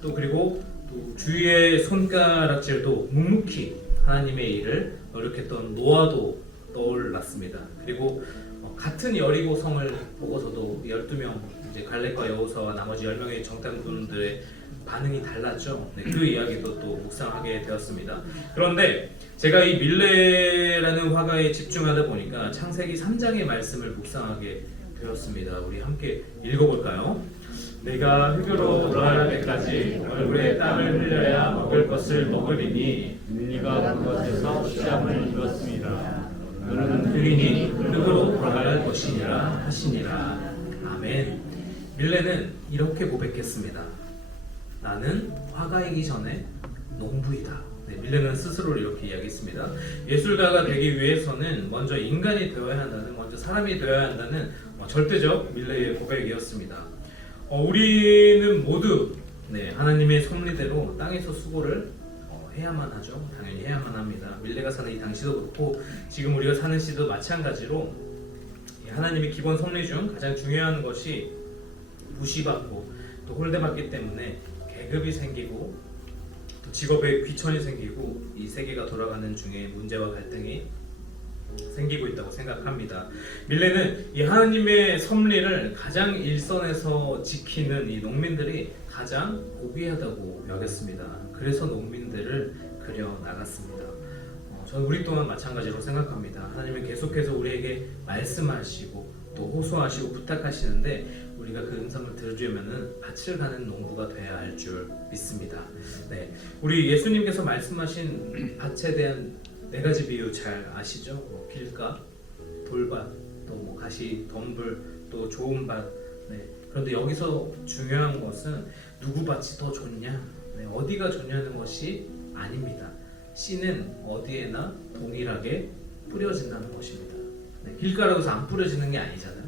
또 그리고 또 주위의 손가락질도 묵묵히 하나님의 일을 노력했던 노아도 떠올랐습니다. 그리고 같은 여리고 성을 보고서도 12명 이제 갈렙과 여호수아와 나머지 10명의 정탐꾼들의 반응이 달랐죠. 네, 그 이야기도 또 묵상하게 되었습니다. 그런데 제가 이 밀레라는 화가에 집중하다 보니까 창세기 3장의 말씀을 묵상하게 되었습니다. 우리 함께 읽어볼까요? 내가 흙으로 돌아갈 때까지 얼굴에 땀을 흘려야 먹을 것을 먹으리니 네가 그것에서 씨앗을 입었습니다. 너는 그리니 흙으로 돌아갈 것이니라 하시니라. 아멘. 밀레는 이렇게 고백했습니다. 나는 화가이기 전에 농부이다. 네, 밀레는 스스로를 이렇게 이야기했습니다. 예술가가 되기 위해서는 먼저 인간이 되어야 한다는, 먼저 사람이 되어야 한다는 절대적 밀레의 고백이었습니다. 우리는 모두 하나님의 섭리대로 땅에서 수고를 해야만 하죠. 당연히 해야만 합니다. 밀레가 사는 이 당시도 그렇고 지금 우리가 사는 시도 마찬가지로 하나님의 기본 섭리 중 가장 중요한 것이 무시받고 또 홀대받기 때문에 계급이 생기고 또 직업에 귀천이 생기고 이 세계가 돌아가는 중에 문제와 갈등이 생기고 있다고 생각합니다. 밀레는 이 하나님의 섭리를 가장 일선에서 지키는 이 농민들이 가장 고귀하다고 여겼습니다. 그래서 농민들을 그려 나갔습니다. 저는 우리 또한 마찬가지로 생각합니다. 하나님은 계속해서 우리에게 말씀하시고 또 호소하시고 부탁하시는데 우리가 그 음성을 들으려면은 밭을 가는 농부가 돼야 할 줄 믿습니다. 네, 우리 예수님께서 말씀하신 밭에 대한 4가지 비유 잘 아시죠? 길가, 돌밭, 또 가시, 덤불, 또 좋은 밭. 네. 그런데 여기서 중요한 것은 누구 밭이 더 좋냐, 어디가 좋냐는 것이 아닙니다. 씨는 어디에나 동일하게 뿌려진다는 것입니다. 길가라고 해서 안 뿌려지는 게 아니잖아요.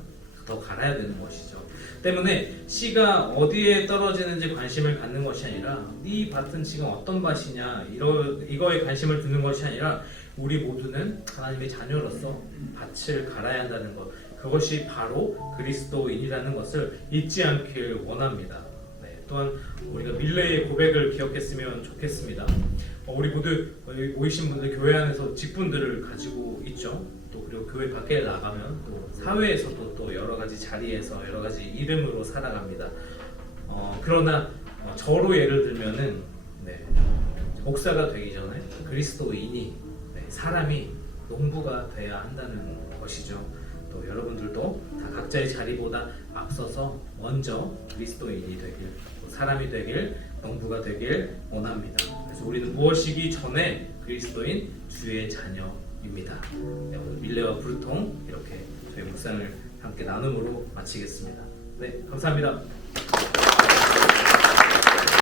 더 갈아야 되는 것이죠. 때문에 씨가 어디에 떨어지는지 관심을 갖는 것이 아니라 네 밭은 지금 어떤 밭이냐 이거에 관심을 두는 것이 아니라 우리 모두는 하나님의 자녀로서 밭을 갈아야 한다는 것, 그것이 바로 그리스도인이라는 것을 잊지 않길 원합니다. 또한 우리가 밀레의 고백을 기억했으면 좋겠습니다. 우리 모두 모이신 분들 교회 안에서 직분들을 가지고 있죠. 또 그리고 교회 밖에 나가면 또 사회에서도 또 여러 가지 자리에서 여러 가지 이름으로 살아갑니다. 그러나 저로 예를 들면은 목사가 되기 전에 그리스도인이 사람이 농부가 돼야 한다는 것이죠. 또 여러분들도 다 각자의 자리보다 앞서서 먼저 그리스도인이 되길, 사람이 되길, 농부가 되길 원합니다. 그래서 우리는 무엇이기 전에 그리스도인 주의 자녀 네, 오늘 밀레와 불통 이렇게 저희 묵상을 함께 나눔으로 마치겠습니다. 네, 감사합니다.